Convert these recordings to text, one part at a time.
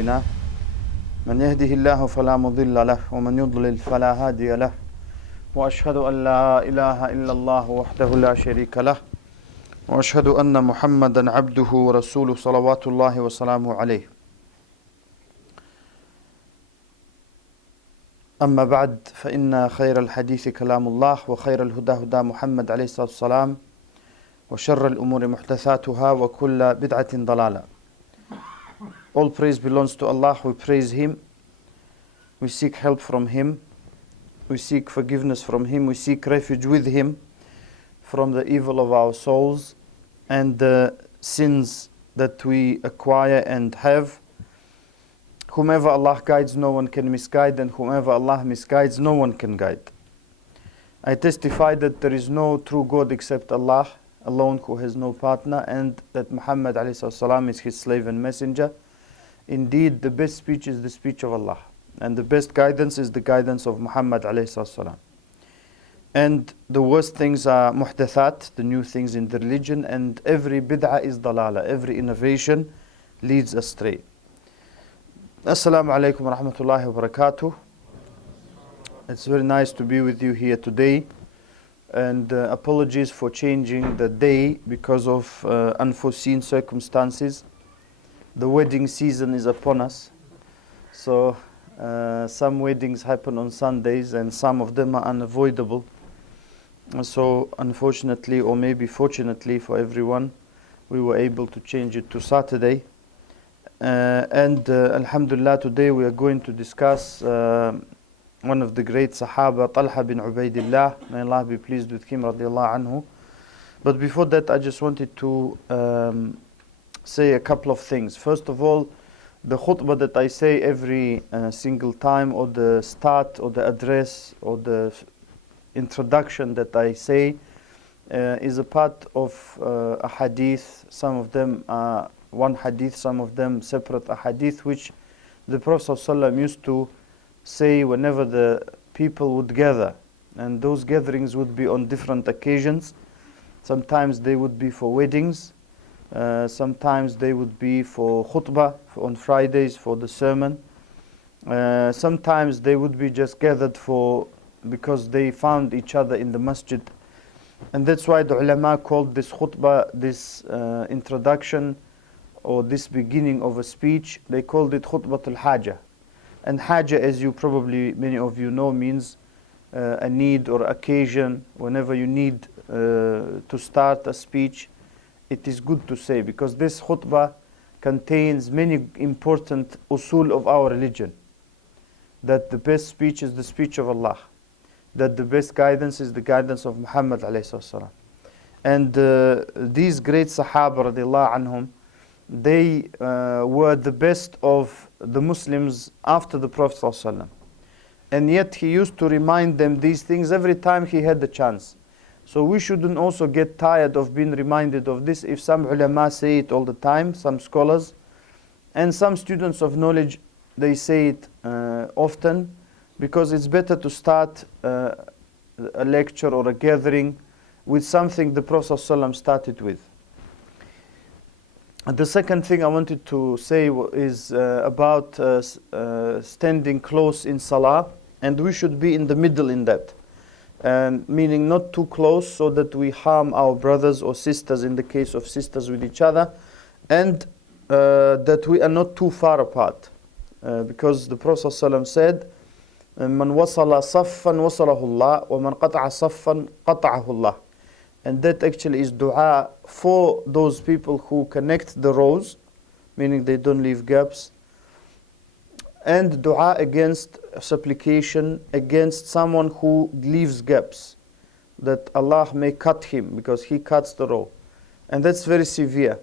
أعمالنا من يهده الله فلا مضل له ومن يضلل فلا هادي له وأشهد أن لا إله إلا الله وحده لا شريك له وأشهد أن محمدا عبده ورسوله صلوات الله وسلامه عليه. أما بعد فإن خير الحديث كلام الله وخير الهدى هدى محمد عليه الصلاة والسلام وشر الأمور محدثاتها وكل بدعة ضلالة. All praise belongs to Allah. We praise Him. We seek help from Him. We seek forgiveness from Him. We seek refuge with Him from the evil of our souls and the sins that we acquire and have. Whomever Allah guides, no one can misguide, and whomever Allah misguides, no one can guide. I testify that there is no true God except Allah alone, who has no partner, and that Muhammad ﷺ is His slave and messenger. Indeed, the best speech is the speech of Allah, and the best guidance is the guidance of Muhammad ﷺ. And the worst things are muhdathat, the new things in the religion, and every bid'ah is dalala, every innovation leads astray. Assalamu alaikum wa rahmatullahi wa barakatuh. It's very nice to be with you here today, and apologies for changing the day because of unforeseen circumstances. The wedding season is upon us, so some weddings happen on Sundays and some of them are unavoidable. So unfortunately, or maybe fortunately for everyone, we were able to change it to Saturday. Alhamdulillah, today we are going to discuss one of the great Sahaba, Talhah bin Ubaidullah. May Allah be pleased with him, radiallahu anhu. But before that, I just wanted to say a couple of things. First of all, the khutbah that I say every single time, or the start, or the address, or the introduction that I say is a part of a hadith. Some of them are one hadith, some of them separate hadith, which the Prophet ﷺ used to say whenever the people would gather. And those gatherings would be on different occasions. Sometimes they would be for weddings. Sometimes they would be for khutbah, on Fridays for the sermon. Sometimes they would be just gathered because they found each other in the masjid. And that's why the ulama called this khutbah, this introduction, or this beginning of a speech, they called it khutbat al-haja. And haja, as you probably, many of you know, means a need or occasion. Whenever you need to start a speech, it is good to say, because this khutbah contains many important usul of our religion. That the best speech is the speech of Allah. That the best guidance is the guidance of Muhammad ﷺ. And these great Sahaba radiallahu anhum, they were the best of the Muslims after the Prophet ﷺ. And yet he used to remind them these things every time he had the chance. So we shouldn't also get tired of being reminded of this. If some ulama say it all the time, some scholars, and some students of knowledge, they say it often, because it's better to start a lecture or a gathering with something the Prophet ﷺ started with. The second thing I wanted to say is about standing close in salah, and we should be in the middle in that. And meaning not too close so that we harm our brothers or sisters, in the case of sisters with each other, and that we are not too far apart. Because the Prophet ﷺ said, "Man wasala saffan wasalahu Allah, wa man qata'a saffan qata'ahu Allah." And that actually is dua for those people who connect the rows, meaning they don't leave gaps, and dua against supplication against someone who leaves gaps, that Allah may cut him because he cuts the row. And that's very severe.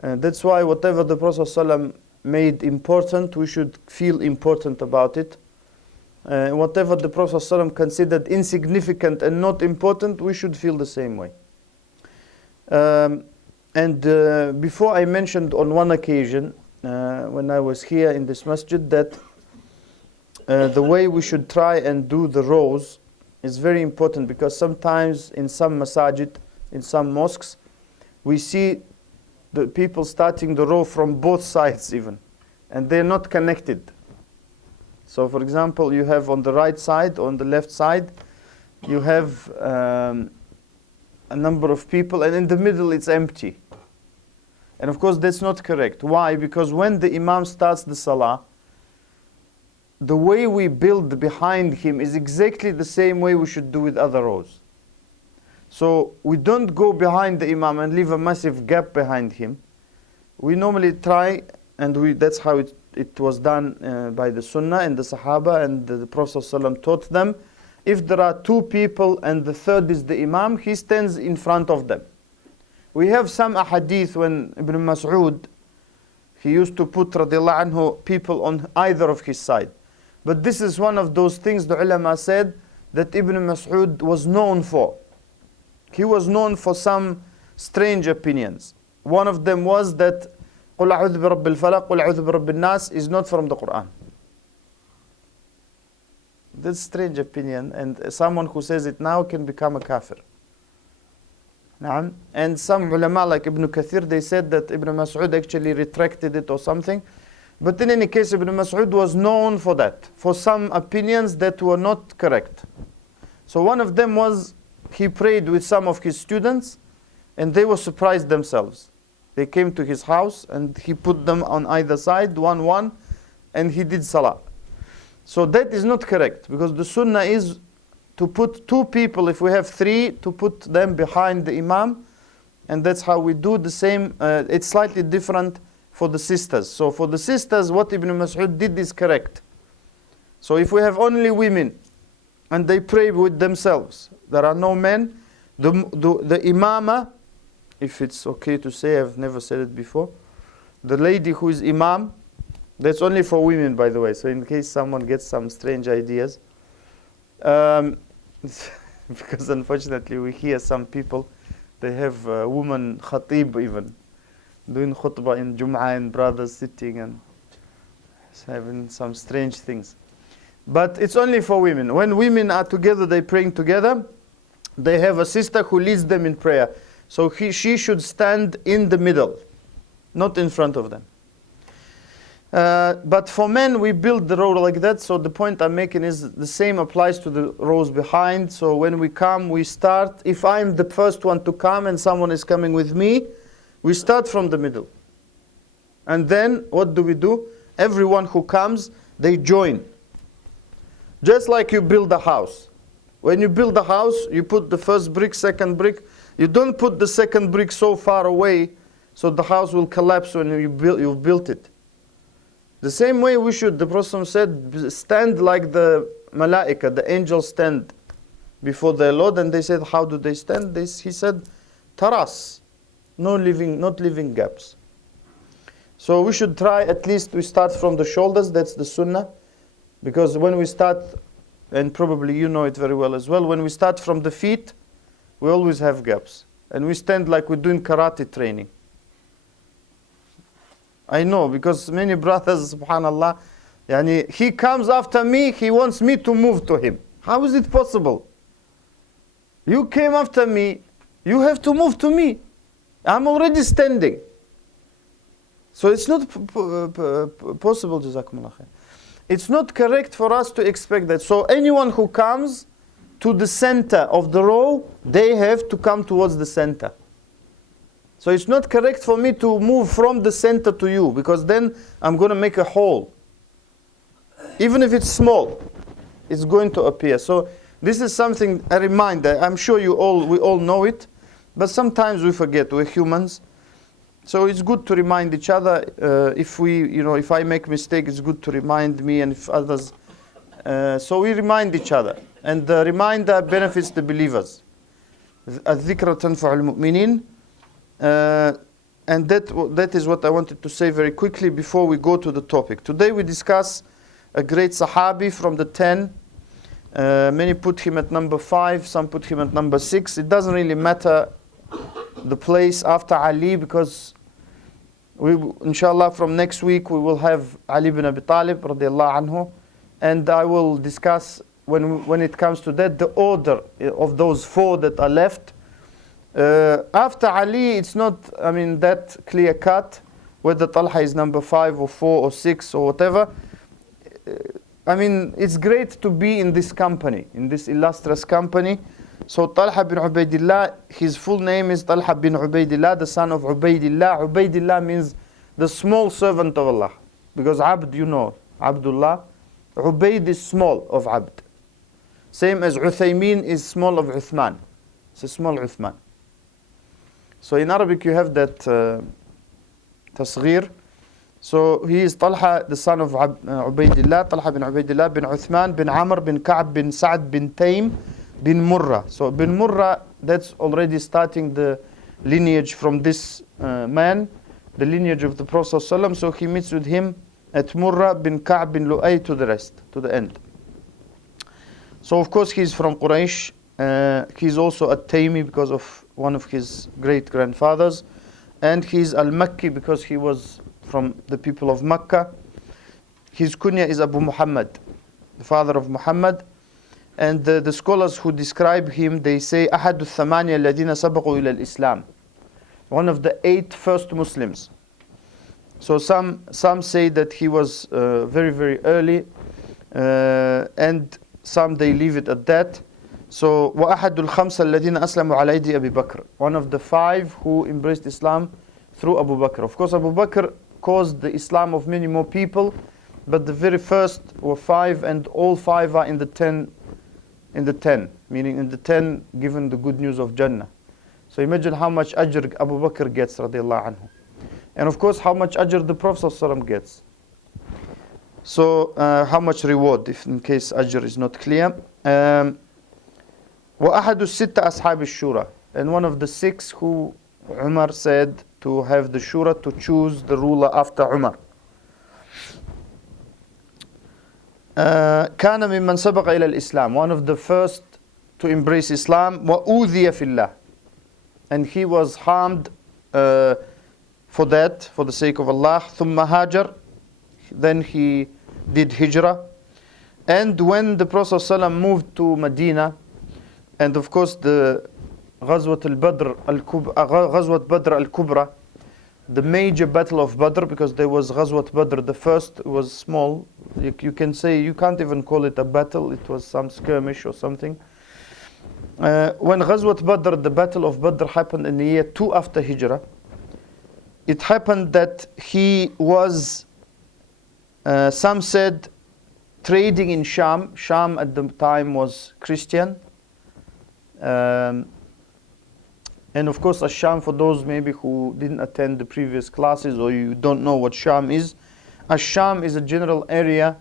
And that's why whatever the Prophet ﷺ made important, we should feel important about it. Whatever the Prophet ﷺ considered insignificant and not important, we should feel the same way. Before, I mentioned on one occasion, when I was here in this masjid, that the way we should try and do the rows is very important, because sometimes in some masajid, in some mosques, we see the people starting the row from both sides even. and they're not connected. So for example, you have on the right side, on the left side, you have a number of people, and in the middle it's empty. And of course that's not correct. Why? Because when the Imam starts the Salah, the way we build behind him is exactly the same way we should do with other rows. So we don't go behind the Imam and leave a massive gap behind him. We normally try, and that's how it was done by the Sunnah and the Sahaba, and the Prophet ﷺ taught them. If there are two people and the third is the Imam, he stands in front of them. We have some ahadith when Ibn Mas'ud, he used to put radiallahu anhu people on either of his side. But this is one of those things the ulama said that Ibn Mas'ud was known for. He was known for some strange opinions. One of them was that قُلْ أَعُوذُ بِرَبِّ الْفَلَقِ قُلْ أَعُوذُ بِرَبِّ النَّاسِ is not from the Quran. That's a strange opinion, and someone who says it now can become a kafir. And some ulama like Ibn Kathir, they said that Ibn Mas'ud actually retracted it or something. But in any case, Ibn Mas'ud was known for that, for some opinions that were not correct. So one of them was, he prayed with some of his students, and they were surprised themselves. They came to his house, and he put them on either side, one, and he did salah. So that is not correct, because the sunnah is to put two people, if we have three, to put them behind the Imam, and that's how we do the same. It's slightly different for the sisters. So for the sisters, what Ibn Mas'ud did is correct. So if we have only women, and they pray with themselves, there are no men, the imama, if it's okay to say, I've never said it before, the lady who is imam, that's only for women, by the way, so in case someone gets some strange ideas. Because unfortunately we hear some people, they have a woman khatib even, doing khutbah in Jum'ah, and brothers sitting and having some strange things. But it's only for women. When women are together, they're praying together, they have a sister who leads them in prayer. So she should stand in the middle, not in front of them. But for men, we build the row like that. So the point I'm making is the same applies to the rows behind. So when we come, we start. If I'm the first one to come and someone is coming with me, we start from the middle. And then what do? Everyone who comes, they join. Just like you build a house. When you build a house, you put the first brick, second brick. You don't put the second brick so far away so the house will collapse when you've built it. The same way we should, the Prophet said, stand like the malaika, the angels stand before their Lord. And they said, how do they stand? He said, taras, not leaving gaps. So we should try, at least we start from the shoulders, that's the sunnah. Because when we start, and probably you know it very well as well, when we start from the feet, we always have gaps. And we stand like we're doing karate training. I know, because many brothers, subhanallah, he comes after me, he wants me to move to him. How is it possible? You came after me, you have to move to me. I'm already standing. So it's not possible, jazakumullah khair. It's not correct for us to expect that. So anyone who comes to the center of the row, they have to come towards the center. So it's not correct for me to move from the center to you, because then I'm going to make a hole. Even if it's small, it's going to appear. So this is something, a reminder. I'm sure we all know it, but sometimes we forget. We're humans. So it's good to remind each other. If I make mistake, it's good to remind me, and if others. So we remind each other, and the reminder benefits the believers. الذكرى تنفع المؤمنين. And that is what I wanted to say very quickly before we go to the topic. Today we discuss a great Sahabi from the 10. Many put him at number 5, some put him at number 6. It doesn't really matter the place after Ali, because inshallah from next week we will have Ali bin Abi Talib radiallahu anhu, and I will discuss when it comes to that the order of those 4 that are left. After Ali, it's not, that clear cut. whether Talha is number 5 or 4 or 6 or whatever. I mean, it's great to be in this company, in this illustrious company. So Talha bin Ubaidullah, his full name is Talha bin Ubaidullah, the son of Ubaidillah. Ubaidillah means the small servant of Allah. Because Abd, you know, Abdullah. Ubaid is small of Abd. Same as Uthaymeen is small of Uthman. It's a small Uthman. So in Arabic you have that tasghir. So he is Talha, the son of Ubaidillah, Talha bin Ubaidillah bin Uthman bin Amr bin Ka'b bin Sa'd bin Taym bin Murrah. So bin Murrah, that's already starting the lineage from this man, the lineage of the Prophet ﷺ. So he meets with him at Murrah bin Ka'b bin Lu'ay to the rest, to the end. So of course he's from Quraysh. He's also a Taymi because of one of his great grandfathers. And he's al-Makki because he was from the people of Makkah. His kunya is Abu Muhammad, the father of Muhammad. And the scholars who describe him, they say أحد الثمانية الذين سبقوا إلى الإسلام, one of the 8 first Muslims. So some say that he was very, very early, and some they leave it at that. So وأحد الخمسة الذين أسلموا على يد أبي بكر, one of the 5 who embraced Islam through Abu Bakr. Of course, Abu Bakr caused the Islam of many more people, but the very first were 5, and all 5 are in the 10, meaning in the 10 given the good news of Jannah. So imagine how much ajr Abu Bakr gets, radiallahu anhu. And of course, how much ajr the Prophet ﷺ gets. So how much reward, if in case ajr is not clear. وَأَحَدُ السِّتَّ أَصْحَابِ الشُّورَى, and one of the 6 who Umar said to have the shura, to choose the ruler after Umar. كان ممن سبق إلى الإسلام, one of the first to embrace Islam. وأوذي في الله, and he was harmed for that, for the sake of Allah. ثم هاجر, then he did hijrah. And when the Prophet ﷺ moved to Medina, and of course the Ghazwat Badr al-Kubra, the major battle of Badr, because there was Ghazwat Badr, the first was small. You can say, you can't even call it a battle, it was some skirmish or something. When Ghazwat Badr, the battle of Badr happened in the year 2 after Hijrah, it happened that he was, some said, trading in Sham. Sham at the time was Christian. And of course, Ash-Sham, for those maybe who didn't attend the previous classes or you don't know what Sham is, Ash-Sham is a general area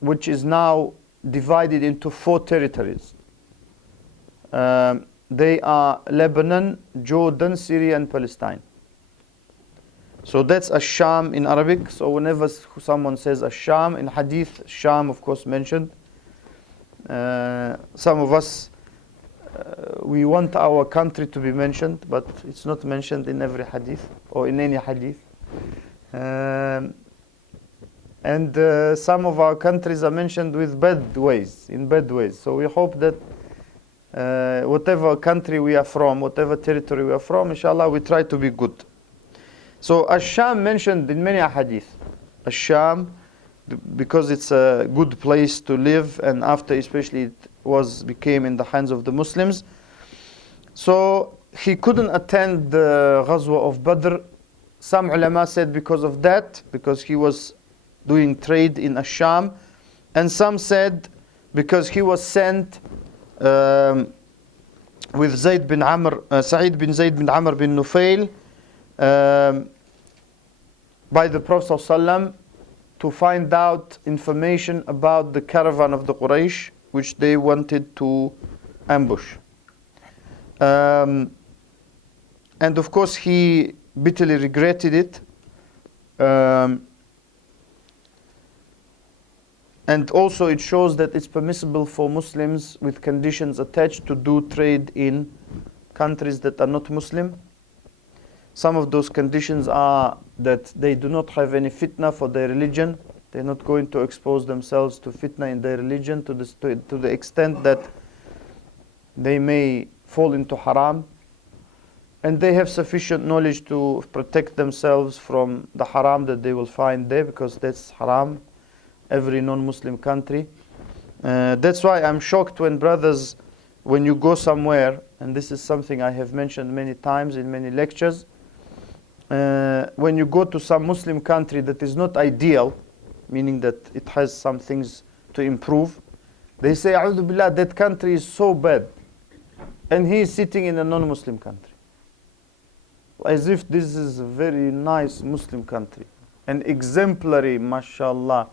which is now divided into 4 territories. They are Lebanon, Jordan, Syria, and Palestine. So that's Ash-Sham in Arabic. So whenever someone says Ash-Sham, in Hadith, Sham of course mentioned. Some of us, we want our country to be mentioned, but it's not mentioned in every hadith or in any hadith. And some of our countries are mentioned with bad ways, in bad ways. So we hope that whatever country we are from, whatever territory we are from, inshallah, we try to be good. So Ash-Sham mentioned in many hadith. Ash-Sham, because it's a good place to live, and after especially it became in the hands of the Muslims. So he couldn't attend the Ghazwa of Badr. Some ulama said because of that, because he was doing trade in Ash-Sham. And some said because he was sent with Zayd bin Amr, Sa'id bin Zayd bin Amr bin Nufail, by the Prophet ﷺ to find out information about the caravan of the Quraysh, which they wanted to ambush. And of course he bitterly regretted it. And also it shows that it's permissible for Muslims with conditions attached to do trade in countries that are not Muslim. Some of those conditions are that they do not have any fitna for their religion. They're not going to expose themselves to fitna in their religion to the extent that they may fall into haram. and they have sufficient knowledge to protect themselves from the haram that they will find there, because that's haram, every non-Muslim country. That's why I'm shocked when brothers, when you go somewhere, and this is something I have mentioned many times in many lectures, when you go to some Muslim country that is not ideal, meaning that it has some things to improve, they say, A'udhu Billah, that country is so bad. And he is sitting in a non-Muslim country. As if this is a very nice Muslim country. An exemplary, mashallah.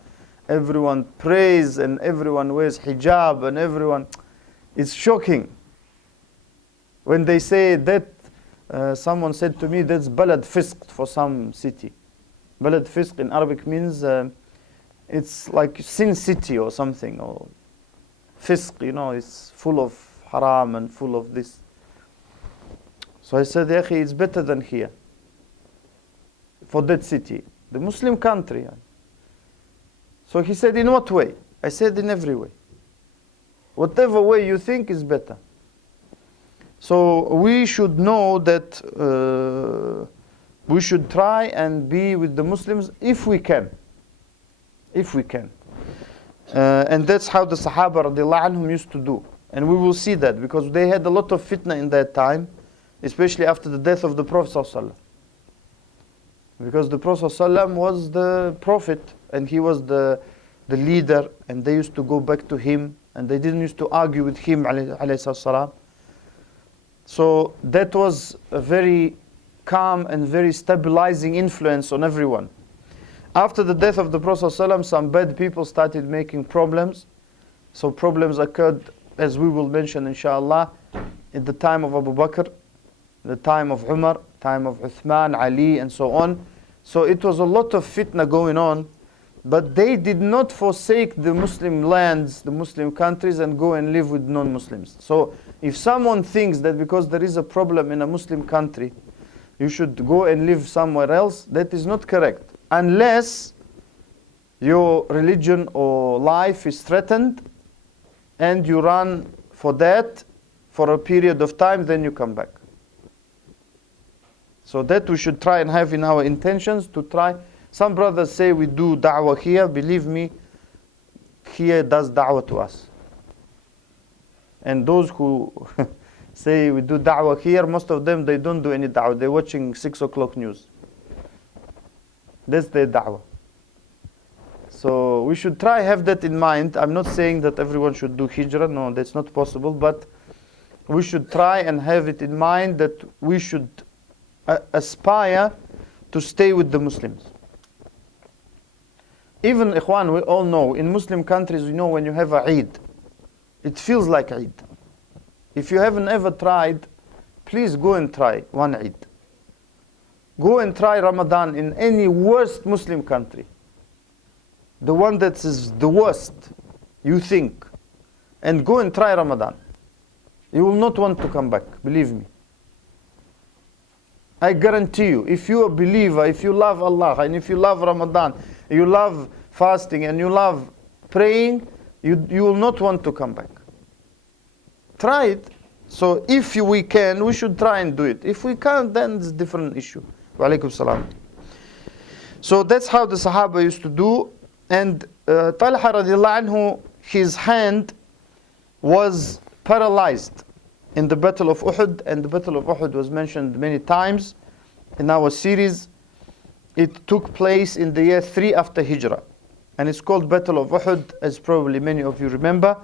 Everyone prays and everyone wears hijab and everyone. It's shocking. When they say that, someone said to me, that's balad fisq for some city. Balad fisq in Arabic means it's like sin city or something, or fisq, it's full of haram and full of this. So I said, Yakhi, it's better than here. For that city, the Muslim country. So he said, in what way? I said, in every way. Whatever way you think is better. So we should know that we should try and be with the Muslims if we can. If we can. And that's how the Sahaba radiallahu anhum used to do. And we will see that, because they had a lot of fitna in that time, especially after the death of the Prophet ﷺ. Because the Prophet ﷺ was the Prophet, and he was the leader, and they used to go back to him, and they didn't used to argue with him, alayhi salam. So that was a very calm and very stabilizing influence on everyone. After the death of the Prophet ﷺ, some bad people started making problems. So problems occurred, as we will mention inshallah, in the time of Abu Bakr, the time of Umar, time of Uthman, Ali, and so on. So it was a lot of fitna going on, but they did not forsake the Muslim lands, the Muslim countries, and go and live with non-Muslims. So if someone thinks that because there is a problem in a Muslim country, you should go and live somewhere else, that is not correct. Unless your religion or life is threatened, and you run for that for a period of time, then you come back. So that we should try and have in our intentions to try. Some brothers say we do da'wah here. Believe me, here does da'wah to us. And those who say we do da'wah here, most of them, they don't do any da'wah. They're watching 6 o'clock news. That's their da'wah. So we should try have that in mind. I'm not saying that everyone should do hijrah. No, that's not possible. But we should try and have it in mind that we should aspire to stay with the Muslims. Even, ikhwan, we all know, in Muslim countries, when you have a Eid, it feels like Eid. If you haven't ever tried, please go and try one Eid. Go and try Ramadan in any worst Muslim country. The one that is the worst, you think. And go and try Ramadan. You will not want to come back, believe me. I guarantee you, if you are a believer, if you love Allah, and if you love Ramadan, you love fasting, and you love praying, you will not want to come back. Try it. So if we can, we should try and do it. If we can't, then it's a different issue. Wa alaikum salam. So that's how the Sahaba used to do. And Talha radiallahu anhu, his hand was paralyzed in the Battle of Uhud, and the Battle of Uhud was mentioned many times in our series. It took place in the year 3 after Hijrah, and it's called Battle of Uhud, as probably many of you remember,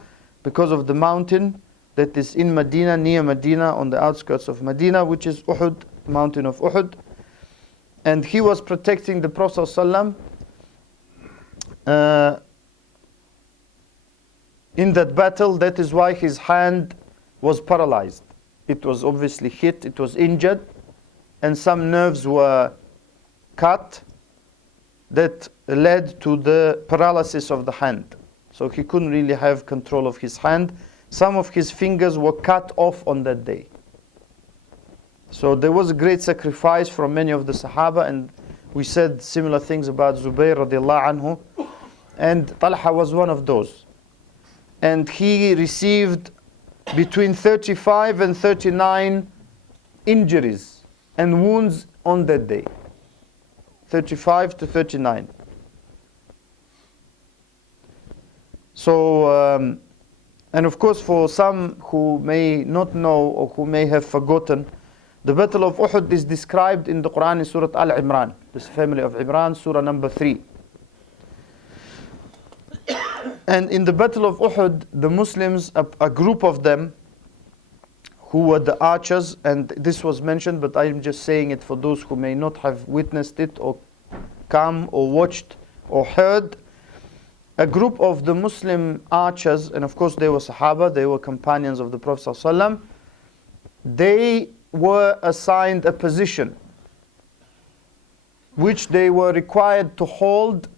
because of the mountain that is in Medina, near Medina, on the outskirts of Medina, which is Uhud, mountain of Uhud. And he was protecting the Prophet ﷺ in that battle. That is why his hand was paralyzed. It was obviously hit, it was injured, and some nerves were cut that led to the paralysis of the hand. So he couldn't really have control of his hand. Some of his fingers were cut off on that day. So there was a great sacrifice from many of the Sahaba, and we said similar things about Zubayr radiallahu anhu, and Talha was one of those. And he received between 35 and 39 injuries and wounds on that day. 35 to 39. So, and of course for some who may not know or who may have forgotten, the Battle of Uhud is described in the Quran in Surah Al-Imran, this family of Imran, Surah number 3. And in the Battle of Uhud, the Muslims, a group of them, who were the archers, and this was mentioned, but I'm just saying it for those who may not have witnessed it or come or watched or heard. A group of the Muslim archers, and of course they were Sahaba, they were companions of the Prophet ﷺ, they were assigned a position which they were required to hold,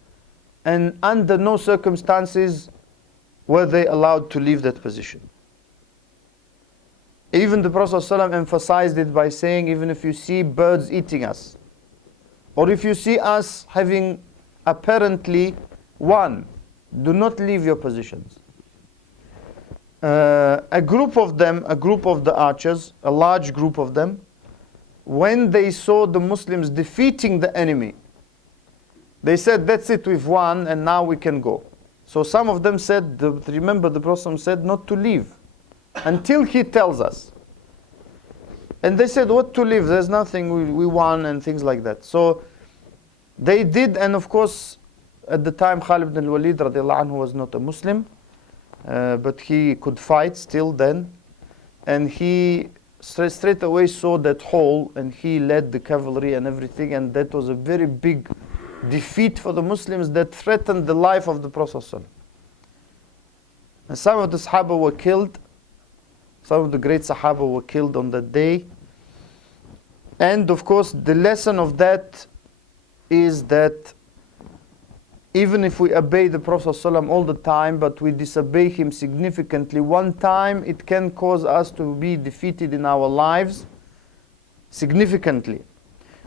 and under no circumstances were they allowed to leave that position. Even the Prophet ﷺ emphasized it by saying, even if you see birds eating us, or if you see us having apparently won, do not leave your positions. A group of them, a group of the archers, a large group of them, when they saw the Muslims defeating the enemy, they said, that's it, we've won, and now we can go. So some of them said, remember the Prophet said not to leave until he tells us. And they said, what to leave? There's nothing, we won, and things like that. So they did, and of course, at the time, Khalid ibn al-Walid radiallahu anhu was not a Muslim, but he could fight still then. And he straight away saw that hole, and he led the cavalry and everything, and that was a very big defeat for the Muslims that threatened the life of the Prophet ﷺ. And some of the Sahaba were killed. Some of the great Sahaba were killed on that day. And of course, the lesson of that is that even if we obey the Prophet ﷺ all the time, but we disobey him significantly one time, it can cause us to be defeated in our lives significantly.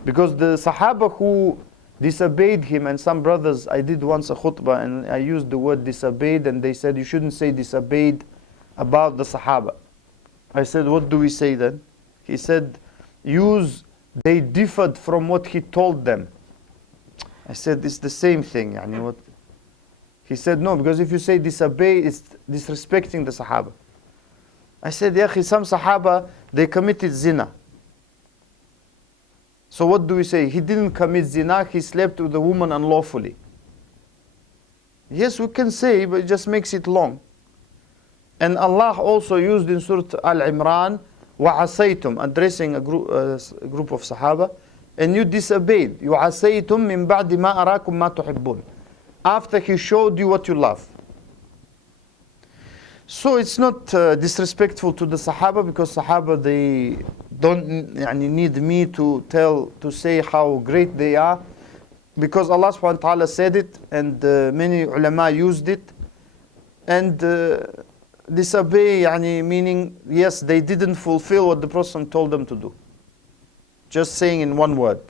Because the Sahaba who disobeyed him, and some brothers, I did once a khutbah and I used the word disobeyed, and they said you shouldn't say disobeyed about the Sahaba. I said, what do we say then? He said, they differed from what he told them. I said, it's the same thing. What? He said, no, because if you say disobey, it's disrespecting the Sahaba. I said, some Sahaba, they committed zina. So what do we say? He didn't commit zina, he slept with a woman unlawfully. Yes, we can say, but it just makes it long. And Allah also used in Surah Al-Imran, وَعَصَيْتُمْ, addressing a group of Sahaba, and you disobeyed. يُعَصَيْتُمْ مِنْ بَعْدِ مَا أَرَاكُمْ مَا تُحِبُّونَ, after he showed you what you love. So it's not disrespectful to the Sahaba, because Sahaba, they don't need me to say how great they are, because Allah subhanahu wa ta'ala said it, and many ulama used it. And disobey, meaning, yes, they didn't fulfill what the Prophet told them to do. Just saying in one word.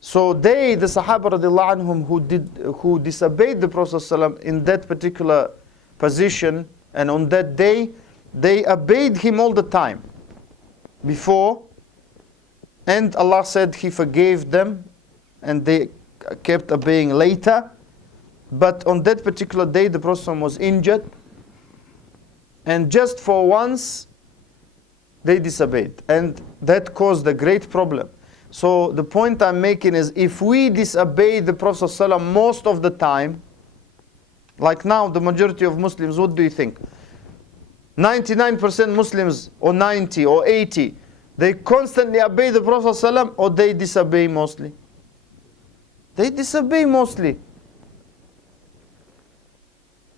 So they, the Sahaba radiallahu anhum, who disobeyed the Prophet ﷺ in that particular position, and on that day, they obeyed him all the time before, and Allah said he forgave them, and they kept obeying later. But on that particular day, the Prophet was injured, and just for once, they disobeyed, and that caused a great problem. So the point I'm making is, if we disobey the Prophet ﷺ most of the time, like now the majority of Muslims, what do you think? 99% Muslims, or 90 or 80, they constantly obey the Prophet ﷺ, or they disobey mostly? They disobey mostly.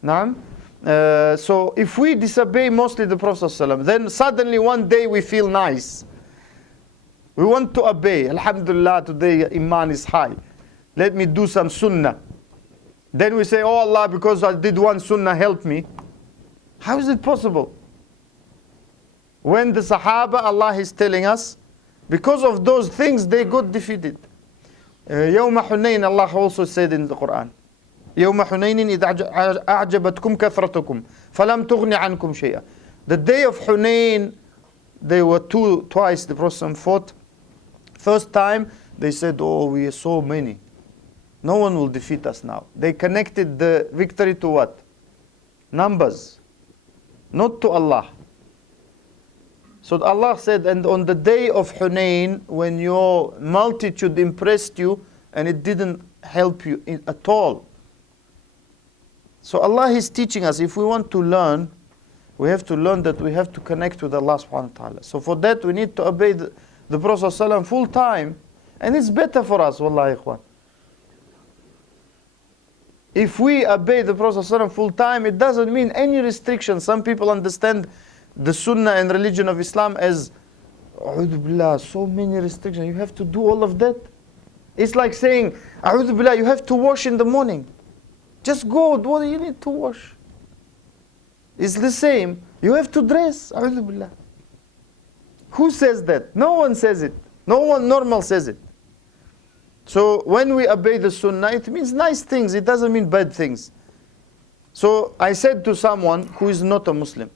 Naam? So if we disobey mostly the Prophet ﷺ, then suddenly one day we feel nice. We want to obey. Alhamdulillah, today Iman is high. Let me do some sunnah. Then we say, oh Allah, because I did one sunnah, help me. How is it possible? When the Sahaba, Allah is telling us, because of those things, they got defeated. Yawma Hunayn, Allah also said in the Quran, يوم حنين إذا أعجبتكم كثرتكم فلم تغن عنكم شيئا. The day of Hunayn, they were twice the Prophet fought. First time, they said, oh, we are so many. No one will defeat us now. They connected the victory to what? Numbers, not to Allah. So Allah said, and on the day of Hunayn, when your multitude impressed you, and it didn't help you at all. So Allah is teaching us, if we want to learn, we have to learn that we have to connect with Allah subhanahu wa ta'ala. So for that, we need to obey the Prophet ﷺ full time. And it's better for us, wallahi ikhwan. If we obey the Prophet ﷺ full time, it doesn't mean any restriction. Some people understand the Sunnah and religion of Islam as, A'udhu Billah, so many restrictions. You have to do all of that. It's like saying, A'udhu Billah, you have to wash in the morning. Just go, what do you need to wash? It's the same. You have to dress, A'udhu Billah. Who says that? No one says it. No one normal says it. So when we obey the Sunnah, it means nice things. It doesn't mean bad things. So I said to someone who is not a Muslim,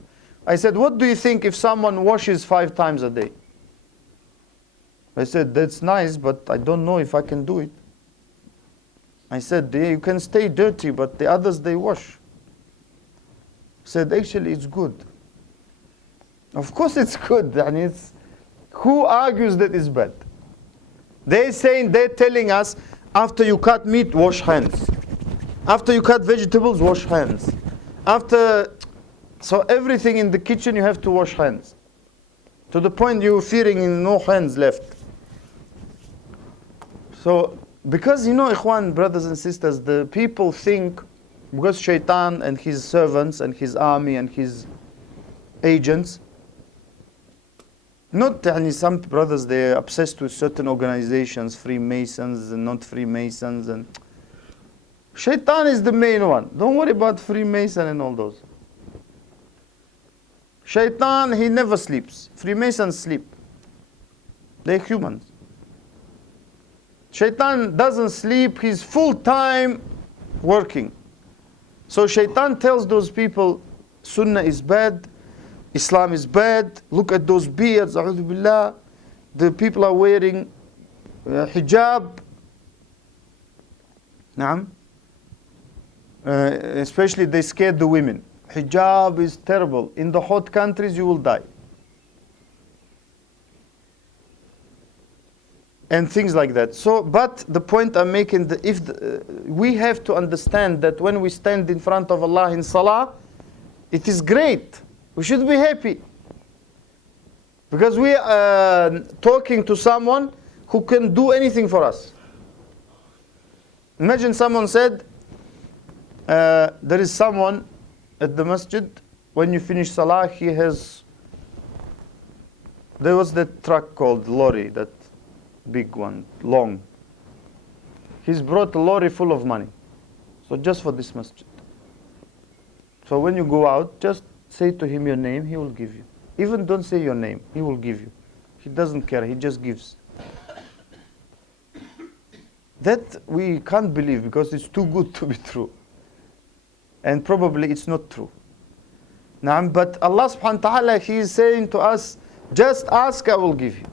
I said, what do you think if someone washes 5 times a day? I said, that's nice, but I don't know if I can do it. I said, yeah, you can stay dirty, but the others, they wash. I said, actually, it's good. Of course it's good. And who argues that it's bad? They're telling us, after you cut meat, wash hands. After you cut vegetables, wash hands. So everything in the kitchen, you have to wash hands. To the point you're fearing no hands left. So, because ikhwan, brothers and sisters, the people think, because shaitan and his servants and his army and his agents, not some brothers, they're obsessed with certain organizations, Freemasons and not Freemasons, and shaitan is the main one. Don't worry about Freemason and all those. Shaitan, he never sleeps. Freemasons sleep. They're humans. Shaitan doesn't sleep, he's full-time working. So shaitan tells those people, Sunnah is bad, Islam is bad, look at those beards, a'udhu billah. The people are wearing hijab. Naam. Especially they scared the women. Hijab is terrible. In the hot countries, you will die. And things like that. So, but the point I'm making, we have to understand that when we stand in front of Allah in salah, it is great. We should be happy. Because we are talking to someone who can do anything for us. Imagine someone said, there is someone at the masjid, when you finish salah, there was that truck called lorry, that big one, long. He's brought a lorry full of money. So just for this masjid. So when you go out, just say to him your name, he will give you. Even don't say your name, he will give you. He doesn't care, he just gives. That we can't believe because it's too good to be true. And probably it's not true. Now, but Allah subhanahu wa ta'ala, He is saying to us, just ask, I will give you.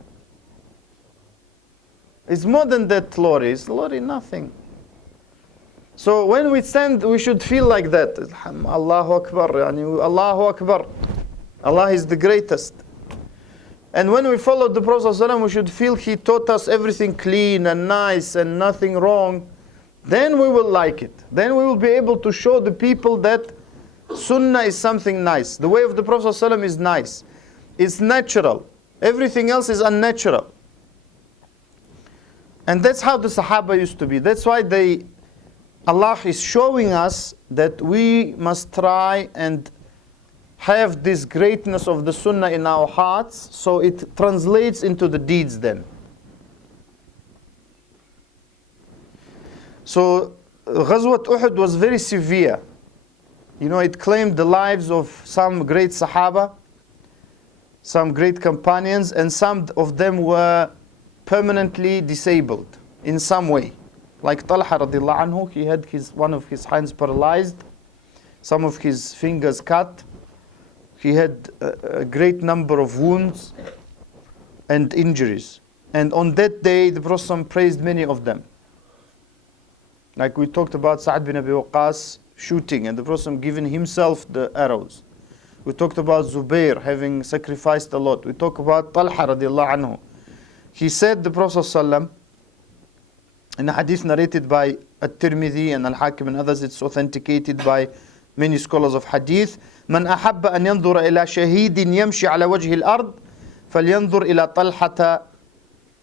It's more than that lorry. It's lorry nothing. So when we stand, we should feel like that. Allahu Akbar. Allahu Akbar. Allah is the greatest. And when we follow the Prophet ﷺ, we should feel he taught us everything clean and nice and nothing wrong. Then we will like it. Then we will be able to show the people that Sunnah is something nice. The way of the Prophet ﷺ is nice. It's natural. Everything else is unnatural. And that's how the Sahaba used to be. That's why Allah is showing us that we must try and have this greatness of the Sunnah in our hearts, so it translates into the deeds then. So Ghazwat Uhud was very severe. It claimed the lives of some great Sahaba, some great companions, and some of them were permanently disabled in some way. Like Talha radiallahu anhu, he had one of his hands paralyzed, some of his fingers cut. He had a great number of wounds and injuries. And on that day, the Prophet praised many of them. Like we talked about Sa'd bin Abi Waqqas shooting, and the Prophet giving himself the arrows. We talked about Zubayr having sacrificed a lot. We talked about Talha radiallahu anhu. He said, the Prophet ﷺ, in a hadith narrated by At-Tirmidhi and Al-Hakim and others, it's authenticated by many scholars of hadith. من أحب أن ينظر إلى شهيد يمشي على وجه الأرض فلينظر إلى طلحة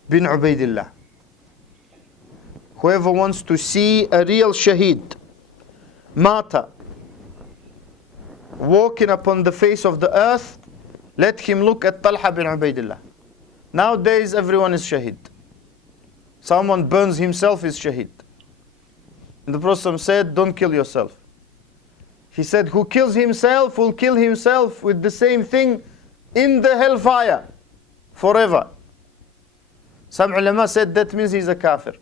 bin Ubaidullah. Whoever wants to see a real shaheed, martyr, walking upon the face of the earth, let him look at Talhah bin Ubaidullah. Nowadays everyone is shaheed. Someone burns himself is shaheed. And the Prophet said, don't kill yourself. He said, who kills himself will kill himself with the same thing in the hellfire forever. Some ulama said that means he's a kafir.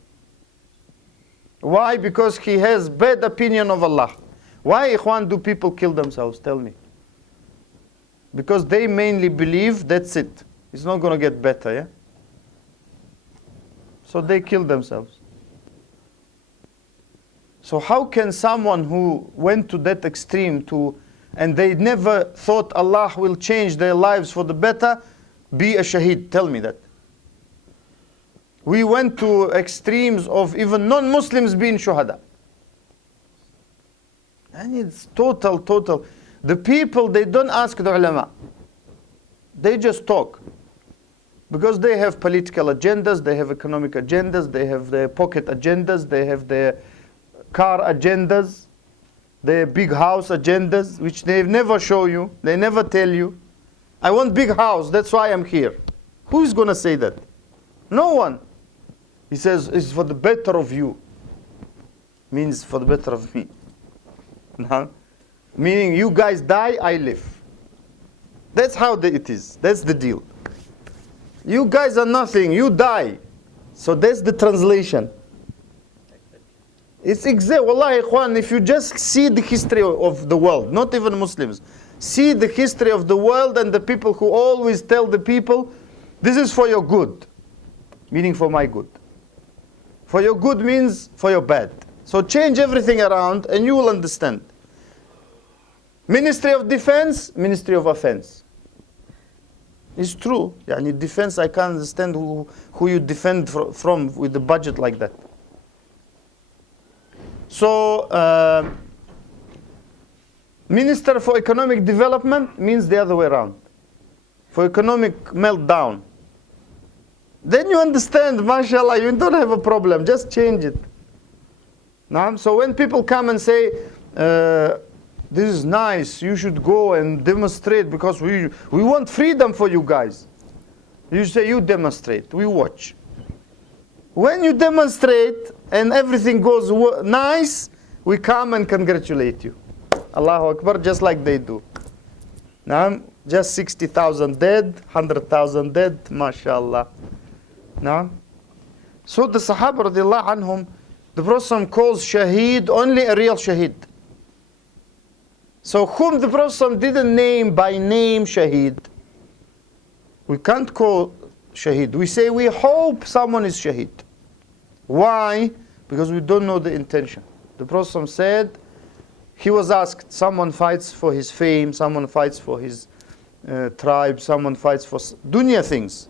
Why? Because he has bad opinion of Allah. Why, ikhwan, do people kill themselves? Tell me. Because they mainly believe that's it. It's not going to get better, yeah? So they kill themselves. So how can someone who went to that extreme and they never thought Allah will change their lives for the better, be a shaheed? Tell me that. We went to extremes of even non-Muslims being shuhada. And it's total. The people, they don't ask the ulama. They just talk. Because they have political agendas, they have economic agendas, they have their pocket agendas, they have their car agendas, their big house agendas, which they never show you, they never tell you. I want big house, that's why I'm here. Who is going to say that? No one. He says, it's for the better of you. Means for the better of me. No? Meaning you guys die, I live. That's how it is. That's the deal. You guys are nothing, you die. So that's the translation. It's exact. Wallahi, ikhwan, if you just see the history of the world, not even Muslims, see the history of the world and the people who always tell the people, this is for your good. Meaning for my good. For your good means for your bad. So change everything around and you will understand. Ministry of Defense, Ministry of Offense. It's true. Yani defense, I can't understand who you defend from with the budget like that. So, Minister for Economic Development means the other way around. For economic meltdown. Then you understand, mashallah, you don't have a problem, just change it. Now, so when people come and say, this is nice, you should go and demonstrate because we want freedom for you guys. You say, you demonstrate, we watch. When you demonstrate and everything goes nice, we come and congratulate you. Allahu Akbar, just like they do. Now, just 60,000 dead, 100,000 dead, mashallah. Now, so the Sahaba radiallahu anhum, the Prophet calls shaheed only a real shaheed. So whom the Prophet didn't name by name shaheed, we can't call shaheed. We say we hope someone is shaheed. Why? Because we don't know the intention. The Prophet said, he was asked, someone fights for his fame, someone fights for his tribe, someone fights for dunya things.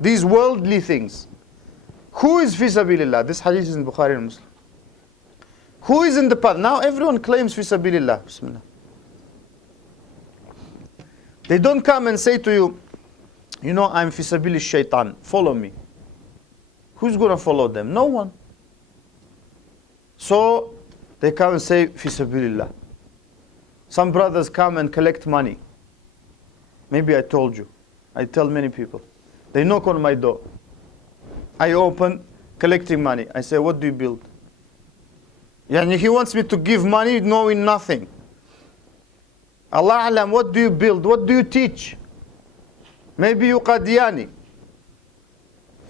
These worldly things. Who is fi sabilillah? This hadith is in Bukhari and Muslim. Who is in the path? Now everyone claims fi sabilillah. Bismillah. They don't come and say to you, you know, I'm fi sabilil shaitan. Follow me. Who's going to follow them? No one. So they come and say fi sabilillah. Some brothers come and collect money. Maybe I told you. I tell many people. They knock on my door. I open, collecting money. I say, what do you build? Yani he wants me to give money knowing nothing. Allah alam, what do you build? What do you teach? Maybe you Qadiani.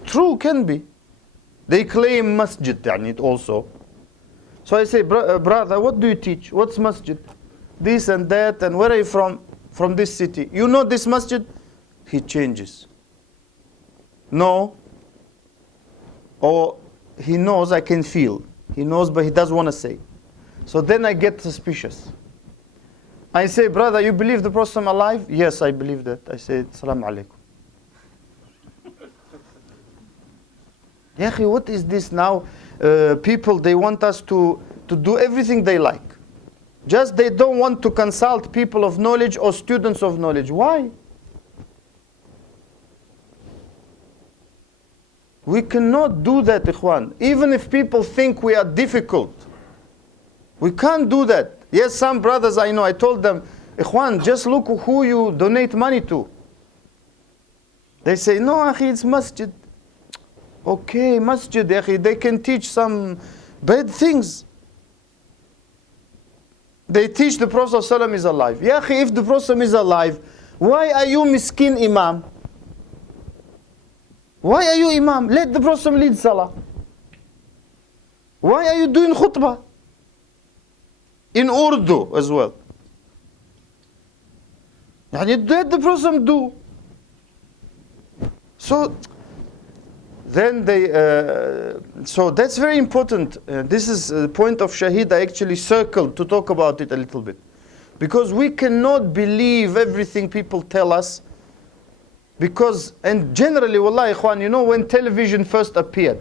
True, can be. They claim masjid yani also. So I say, brother, what do you teach? What's masjid? This and that, and where are you from? from this city. You know this masjid? He changes. No. Or he knows, I can feel. He knows, but he doesn't want to say. So then I get suspicious. I say, brother, you believe the Prophet alive? Yes, I believe that. I say, Assalamu alaikum. Ya akhi, what is this now? People, they want us to do everything they like. Just they don't want to consult people of knowledge or students of knowledge. Why? We cannot do that, ikhwan. Even if people think we are difficult, we can't do that. Yes, some brothers I know, I told them, ikhwan, just look who you donate money to. They say, no, akhi, it's masjid. Okay, masjid, akhi, they can teach some bad things. They teach the Prophet ﷺ is alive. Ya akhi, if the Prophet is alive, why are you miskin imam? Why are you imam? Let the Prophet lead salah. Why are you doing khutbah? In Urdu as well. Yani let the Prophet do. So then so that's very important. This is the point of Shaheed. I actually circled to talk about it a little bit. Because we cannot believe everything people tell us. Because, and generally, wallahi, ikhwan, you know, when television first appeared,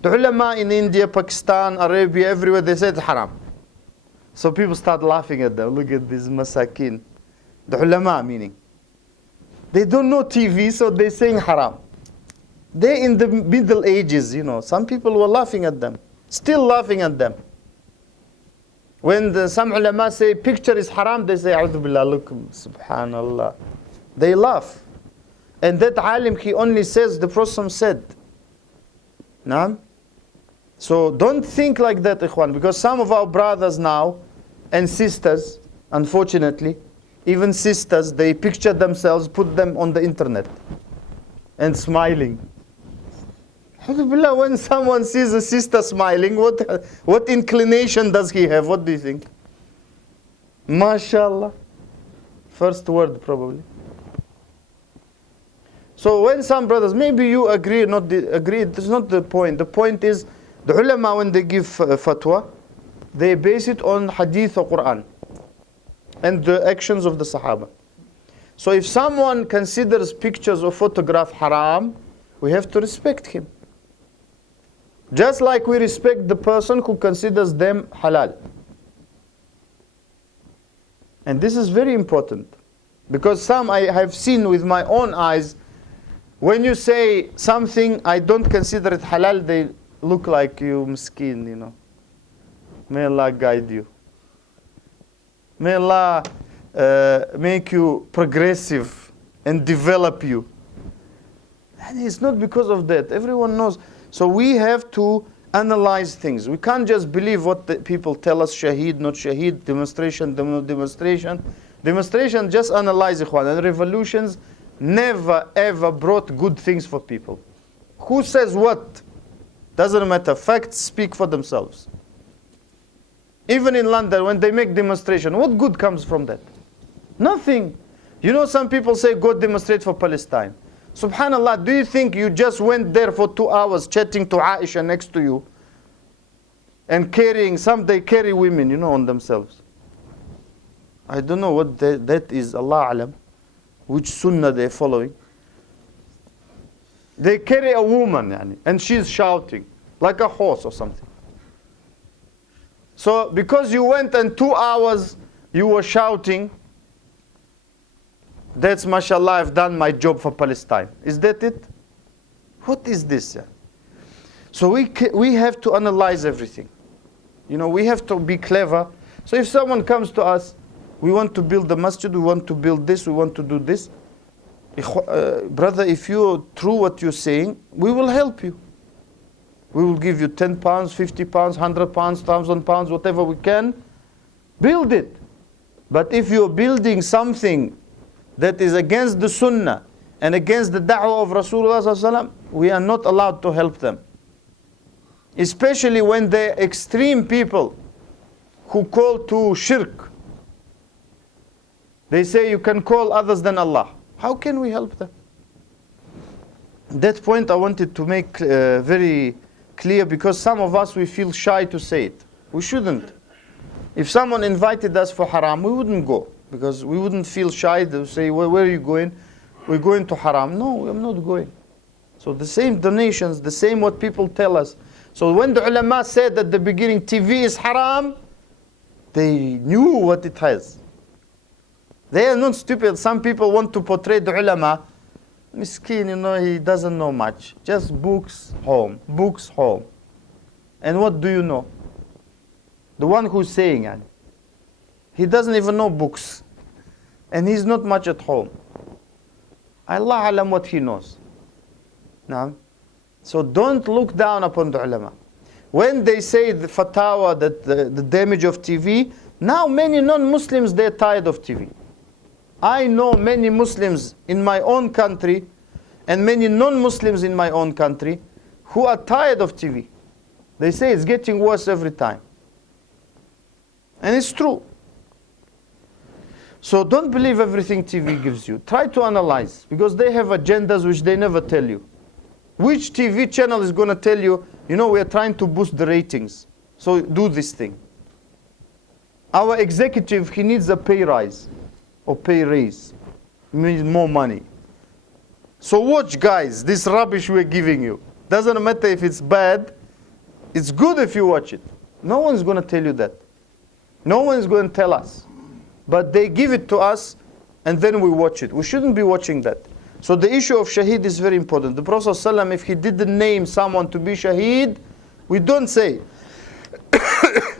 the ulama in India, Pakistan, Arabia, everywhere, they said haram. So people start laughing at them. Look at this masakin. The ulama meaning. They don't know TV, so they're saying haram. They're in the Middle Ages, you know. Some people were laughing at them. Still laughing at them. When some ulama say picture is haram, they say, A'udhu billah, look, subhanallah. They laugh. And that alim, he only says the Prophet said. Naam? So don't think like that, ikhwan. Because some of our brothers now and sisters, unfortunately, even sisters, they picture themselves, put them on the internet and smiling. When someone sees a sister smiling, what inclination does he have? What do you think? MashaAllah. First word probably. So when some brothers, maybe you agree or not agree, that's not the point. The point is, the ulama, when they give fatwa, they base it on hadith or Quran and the actions of the Sahaba. So if someone considers pictures or photograph haram, we have to respect him. Just like we respect the person who considers them halal. And this is very important. Because some I have seen with my own eyes, when you say something, I don't consider it halal, they look like you miskin, you know. May Allah guide you. May Allah make you progressive and develop you. And it's not because of that. Everyone knows. So we have to analyze things. We can't just believe what the people tell us, shaheed, not shaheed, demonstration, not demonstration. Demonstration, just analyze, ikhwan. And revolutions never ever brought good things for people. Who says what? Doesn't matter. Facts speak for themselves. Even in London, when they make demonstration, what good comes from that? Nothing. You know, some people say, go demonstrate for Palestine. Subhanallah, do you think you just went there for 2 hours chatting to Aisha next to you and carrying, some they carry women, you know, on themselves. I don't know what that is, Allah alam, which sunnah they're following. They carry a woman, yani, and she's shouting like a horse or something. So because you went and 2 hours you were shouting, that's mashallah, I've done my job for Palestine. Is that it? What is this? So we have to analyze everything. You know, we have to be clever. So if someone comes to us, we want to build the masjid, we want to build this, we want to do this. Brother, if you're true what you're saying, we will help you. We will give you 10 pounds, 50 pounds, 100 pounds, 1,000 pounds, whatever we can. Build it. But if you're building something that is against the sunnah and against the da'wah of Rasulullah sallallahu alaihi wasallam, we are not allowed to help them. Especially when they're extreme people who call to shirk. They say you can call others than Allah. How can we help them? That point I wanted to make very clear, because some of us, we feel shy to say it. We shouldn't. If someone invited us for haram, we wouldn't go, because we wouldn't feel shy to say, well, where are you going? We're going to haram. No, I'm not going. So the same donations, the same what people tell us. So when the ulama said at the beginning, TV is haram, they knew what it has. They are not stupid. Some people want to portray the ulama, miskin, he doesn't know much. Just books, home. Books, home. And what do you know? The one who's saying it, he doesn't even know books. And he's not much at home. Allah alam what he knows. Now, so don't look down upon the ulama. When they say the fatwa, that the damage of TV, now many non-Muslims, they're tired of TV. I know many Muslims in my own country and many non-Muslims in my own country who are tired of TV. They say it's getting worse every time. And it's true. So don't believe everything TV gives you. Try to analyze, because they have agendas which they never tell you. Which TV channel is going to tell you, we are trying to boost the ratings, so do this thing. Our executive, he needs a pay rise or pay raise. He needs more money. So watch, guys, this rubbish we're giving you. Doesn't matter if it's bad. It's good if you watch it. No one's going to tell you that. No one's going to tell us. But they give it to us, and then we watch it. We shouldn't be watching that. So the issue of shaheed is very important. The Prophet ﷺ, if he didn't name someone to be shaheed, we don't say.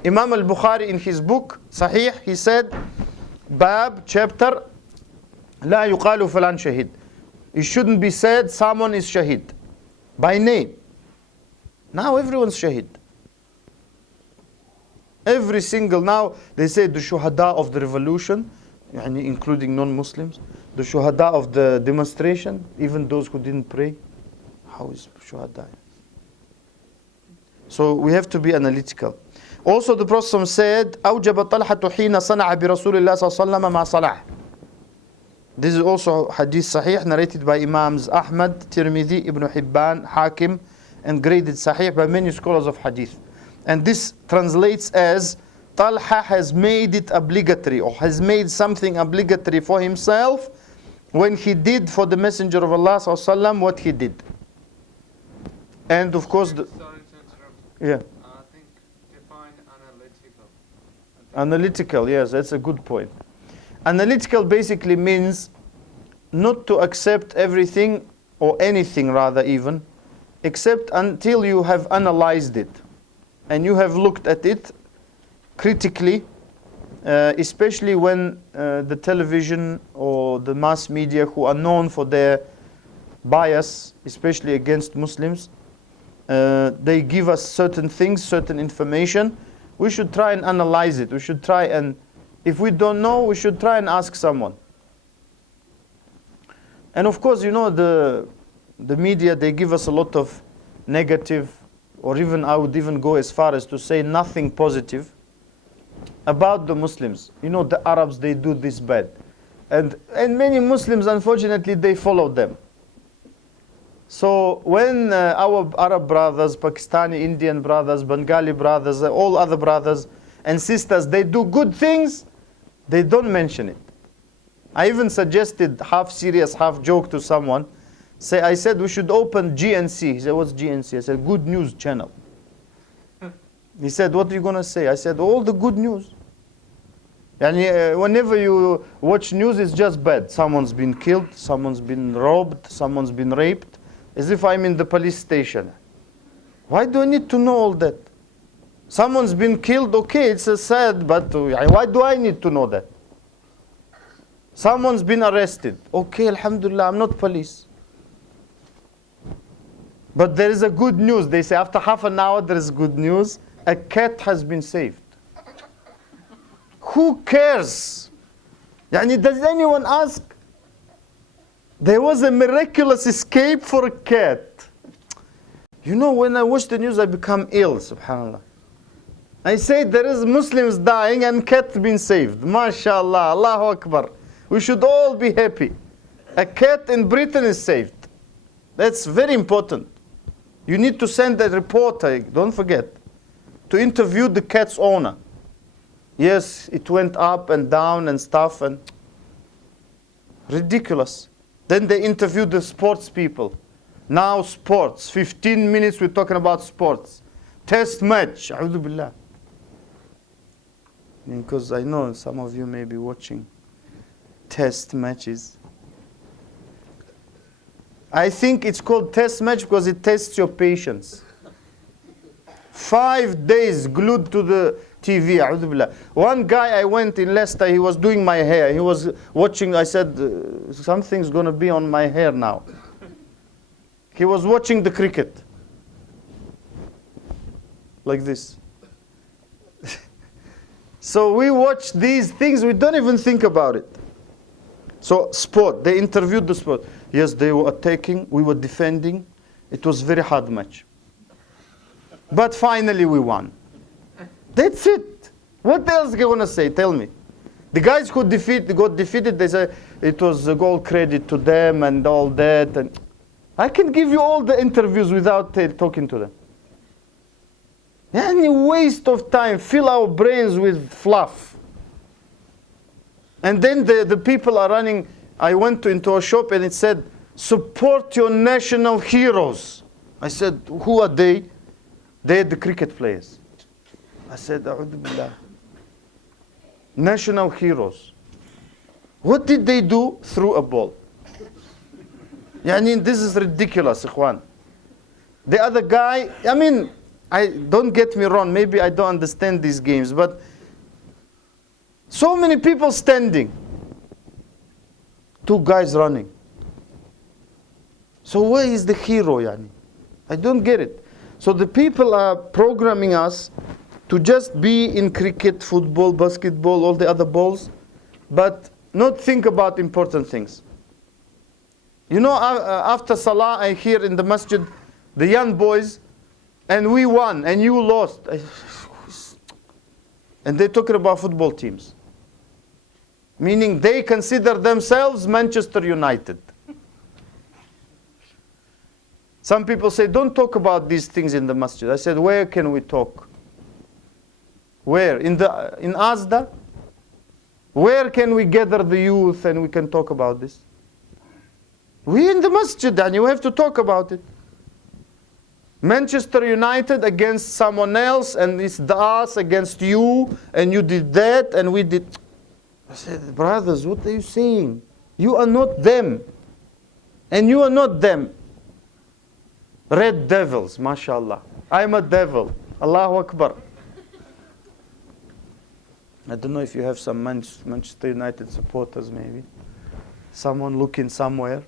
Imam al-Bukhari in his book, Sahih, he said, Bab, chapter, La yuqalu falan shaheed. It shouldn't be said someone is shaheed by name. Now everyone's shaheed. Every single, now they say the shuhada of the revolution, including non-Muslims, the shuhada of the demonstration, even those who didn't pray. How is shuhada? So we have to be analytical. Also the Prophet said, أوجب طلحة حين صنع برسول الله صلى الله عليه وسلم ما صنع. This is also hadith sahih, narrated by Imams Ahmad, Tirmidhi, Ibn Hibban, Hakim, and graded sahih by many scholars of hadith. And this translates as, Talha has made it obligatory, or has made something obligatory for himself when he did for the Messenger of Allah sallallahu what he did. And of course, Sorry to interrupt. Yeah. I think define analytical. Analytical, yes, that's a good point. Analytical basically means not to accept everything, or anything rather even, except until you have analyzed it. And you have looked at it critically, especially when the television or the mass media, who are known for their bias, especially against Muslims, they give us certain things, certain information. We should try and analyze it. We should try and, if we don't know, we should try and ask someone. And of course, the media, they give us a lot of negative, or even I would even go as far as to say nothing positive about the Muslims. The Arabs, they do this bad. And many Muslims, unfortunately, they follow them. So when our Arab brothers, Pakistani, Indian brothers, Bengali brothers, all other brothers and sisters, they do good things, they don't mention it. I even suggested, half serious, half joke, to someone. I said we should open GNC. He said, what's GNC? I said, Good News Channel. He said, what are you going to say? I said, all the good news. And whenever you watch news, it's just bad. Someone's been killed, someone's been robbed, someone's been raped, as if I'm in the police station. Why do I need to know all that? Someone's been killed, okay, it's sad, but why do I need to know that? Someone's been arrested. Okay, alhamdulillah, I'm not police. But there is a good news. They say after half an hour there is good news. A cat has been saved. Who cares? Does anyone ask? There was a miraculous escape for a cat. When I watch the news, I become ill, subhanAllah. I say there is Muslims dying and cat being saved. MashaAllah, Allahu Akbar. We should all be happy. A cat in Britain is saved. That's very important. You need to send a reporter, don't forget, to interview the cat's owner. Yes, it went up and down and stuff, and ridiculous. Then they interviewed the sports people. Now sports, 15 minutes we're talking about sports. Test match, a'udhu billah. Because I know some of you may be watching test matches. I think it's called test match because it tests your patience. 5 days glued to the TV, a'udhu billah. One guy, I went in Leicester, he was doing my hair. He was watching, I said, something's going to be on my hair now. He was watching the cricket. Like this. So we watch these things, we don't even think about it. So sport, they interviewed the sport. Yes, they were attacking, we were defending. It was very hard match. But finally we won. That's it. What else are you going to say? Tell me. The guys who got defeated, they say it was all credit to them and all that. And I can give you all the interviews without talking to them. Any waste of time, fill our brains with fluff. And then the people are running. I went into a shop and it said, support your national heroes. I said, who are they? They're the cricket players. I said, A'udhu Billah. National heroes. What did they do? Threw a ball. This is ridiculous, ikhwan. The other guy, don't get me wrong, maybe I don't understand these games, but so many people standing. 2 guys running. So where is the hero, yani? I don't get it. So the people are programming us to just be in cricket, football, basketball, all the other balls, but not think about important things. After Salah, I hear in the masjid, the young boys, and we won, and you lost. And they're talking about football teams. Meaning they consider themselves Manchester United. Some people say, don't talk about these things in the masjid. I said, where can we talk? Where? In Asda? Where can we gather the youth and we can talk about this? We in the masjid, and you have to talk about it. Manchester United against someone else, and it's us against you, and you did that, and we did. I said, brothers, what are you saying? You are not them. And you are not them. Red devils, mashallah. I'm a devil. Allahu Akbar. I don't know if you have some Manchester United supporters, maybe. Someone looking somewhere.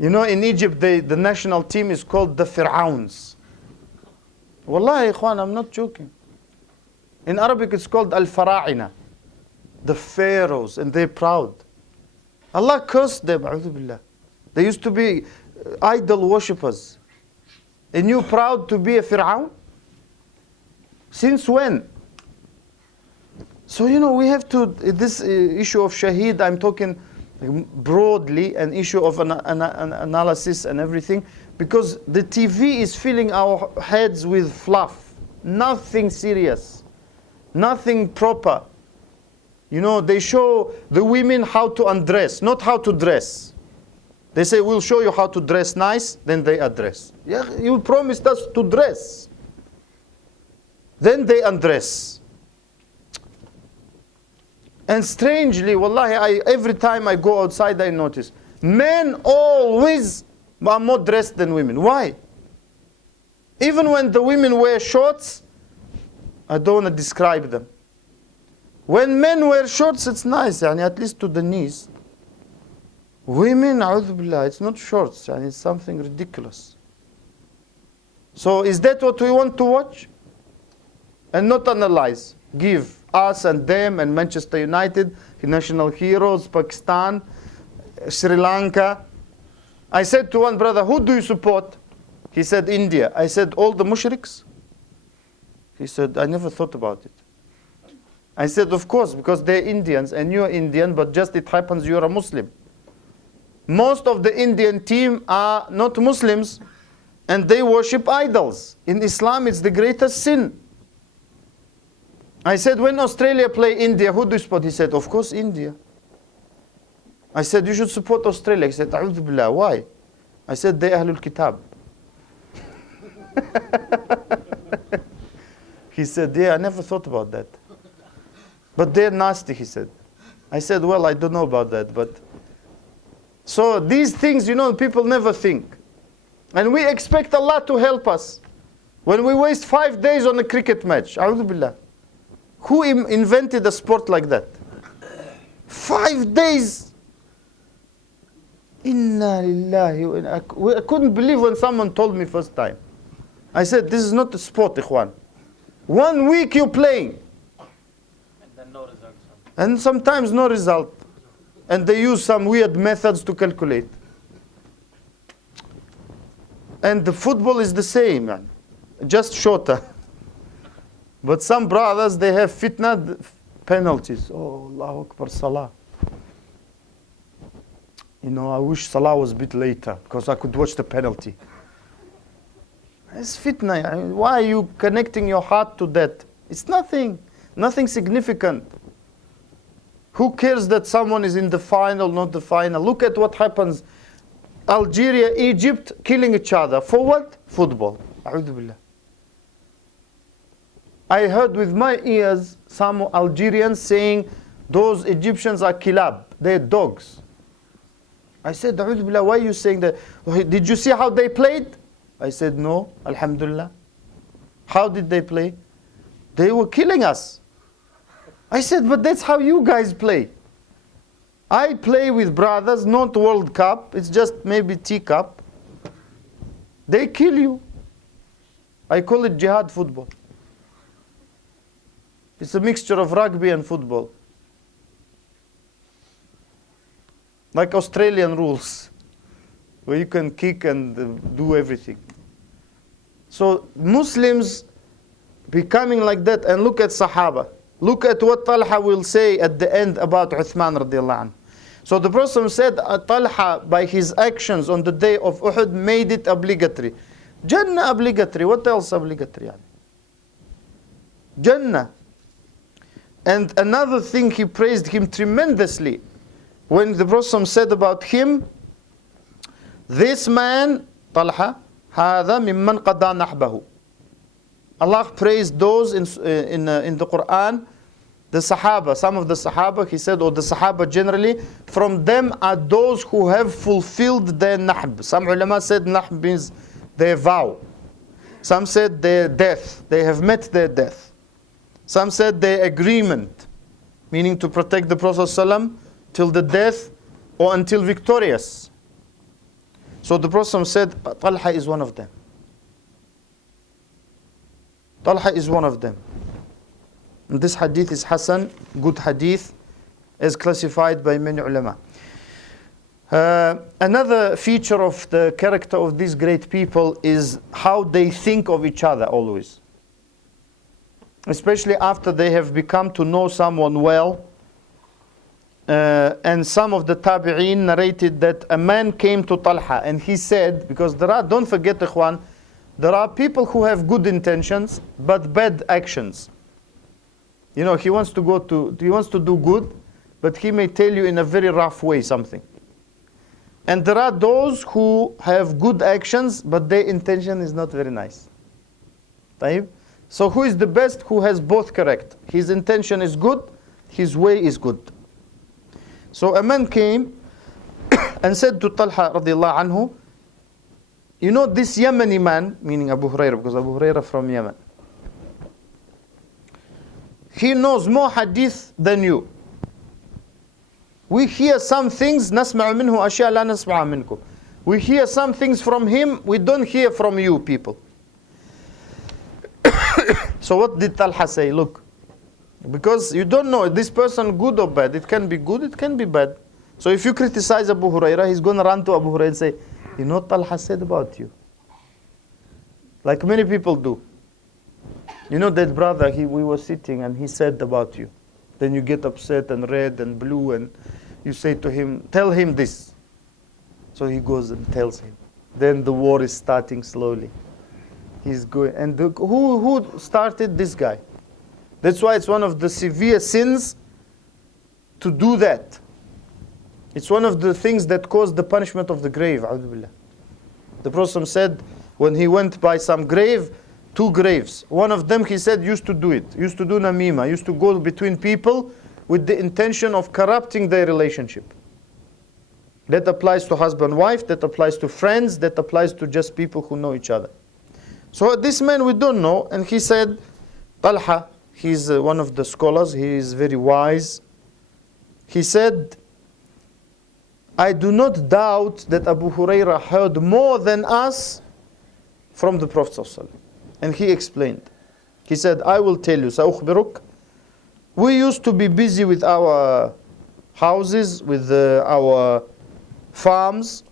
In Egypt, the national team is called the Fir'auns. Wallahi, ikhwan, I'm not joking. In Arabic, it's called al-Fara'ina, the pharaohs, and they're proud. Allah cursed them, a'udhu billah. They used to be idol worshippers. And you proud to be a Fir'aun? Since when? So, we have to, this issue of Shaheed, I'm talking broadly, an issue of an analysis and everything, because the TV is filling our heads with fluff. Nothing serious. Nothing proper. They show the women how to undress, not how to dress. They say, we'll show you how to dress nice, then they undress. Yeah, you promised us to dress. Then they undress. And strangely, wallahi, every time I go outside, I notice, men always are more dressed than women. Why? Even when the women wear shorts, I don't want to describe them. When men wear shorts, it's nice, at least to the knees. Women, a'udhu billah, it's not shorts, it's something ridiculous. So is that what we want to watch? And not analyze. Give us and them and Manchester United, national heroes, Pakistan, Sri Lanka. I said to one brother, who do you support? He said, India. I said, all the mushriks? He said, I never thought about it. I said, of course, because they're Indians and you're Indian, but just it happens you're a Muslim. Most of the Indian team are not Muslims and they worship idols. In Islam, it's the greatest sin. I said, when Australia play India, who do you support? He said, of course, India. I said, you should support Australia. He said, A'udhu Billah, why? I said, they Ahlul Kitab. He said, yeah, I never thought about that. But they're nasty, he said. I said, well, I don't know about that, but... So these things, people never think. And we expect Allah to help us. When we waste 5 days on a cricket match, A'udhu Billah. Who invented a sport like that? 5 days. Inna lillahi wa inna. I couldn't believe when someone told me first time. I said, this is not a sport, ikhwan. 1 week you're playing. And then no result. And sometimes no result. And they use some weird methods to calculate. And the football is the same, man. Just shorter. But some brothers, they have fitna penalties. Oh, Allahu Akbar, Salah. I wish Salah was a bit later because I could watch the penalty. It's fitna. Why are you connecting your heart to that? It's nothing significant. Who cares that someone is in the final, not the final? Look at what happens. Algeria, Egypt, killing each other. For what? Football. A'udhu Billah. I heard with my ears some Algerians saying, those Egyptians are kilab. They're dogs. I said, A'udhu Billah, why are you saying that? Did you see how they played? I said, no, Alhamdulillah. How did they play? They were killing us. I said, but that's how you guys play. I play with brothers, not World Cup. It's just maybe teacup. They kill you. I call it jihad football. It's a mixture of rugby and football. Like Australian rules, where you can kick and do everything. So Muslims becoming like that, and look at Sahaba. Look at what Talha will say at the end about Uthman radiallahu anhu. So the Prophet said, Talha, by his actions on the day of Uhud, made it obligatory. Jannah obligatory. What else obligatory? Jannah. And another thing, he praised him tremendously. When the Prophet said about him, this man, Talha, هذا ممن قضى نحبه. Allah praised those in the Quran, the Sahaba, some of the Sahaba, he said, or the Sahaba generally, from them are those who have fulfilled their nahb. Some ulama said nahb means their vow. Some said their death, they have met their death. Some said their agreement, meaning to protect the Prophet ﷺ till the death or until victorious. So the Prophet said, Talha is one of them. Talha is one of them. And this hadith is Hasan, good hadith, as classified by many ulama. Another feature of the character of these great people is how they think of each other always. Especially after they have become to know someone well. And some of the tabi'een narrated that a man came to Talha and he said, because don't forget, ikhwan, there are people who have good intentions but bad actions. He wants to do good, but he may tell you in a very rough way something. And there are those who have good actions, but their intention is not very nice. طيب? So who is the best? Who has both correct. His intention is good, his way is good. So a man came and said to Talha radiallahu anhu, this Yemeni man, meaning Abu Hurairah, because Abu Hurairah from Yemen, he knows more hadith than you. We hear some things, نسمع منه أشياء لا نسمع منكم. We hear some things from him, we don't hear from you people. So what did Talha say? Look, because you don't know, is this person good or bad? It can be good, it can be bad. So if you criticize Abu Hurairah, he's going to run to Abu Hurairah and say, what Talha said about you? Like many people do. That brother, we were sitting and he said about you. Then you get upset and red and blue, and you say to him, tell him this. So he goes and tells him. Then the war is starting slowly. He's going, and who started? This guy. That's why it's one of the severe sins to do that. It's one of the things that caused the punishment of the grave. A'udhu billah. The Prophet said, when he went by some grave, 2 graves. One of them, he said, used to do it. Used to do namima. Used to go between people with the intention of corrupting their relationship. That applies to husband, wife. That applies to friends. That applies to just people who know each other. So this man we don't know. And he said, Talha, he's one of the scholars. He is very wise. He said, I do not doubt that Abu Hurairah heard more than us from the Prophet ﷺ. And he explained. He said, I will tell you, سأخبرك. We used to be busy with our houses, with our farms.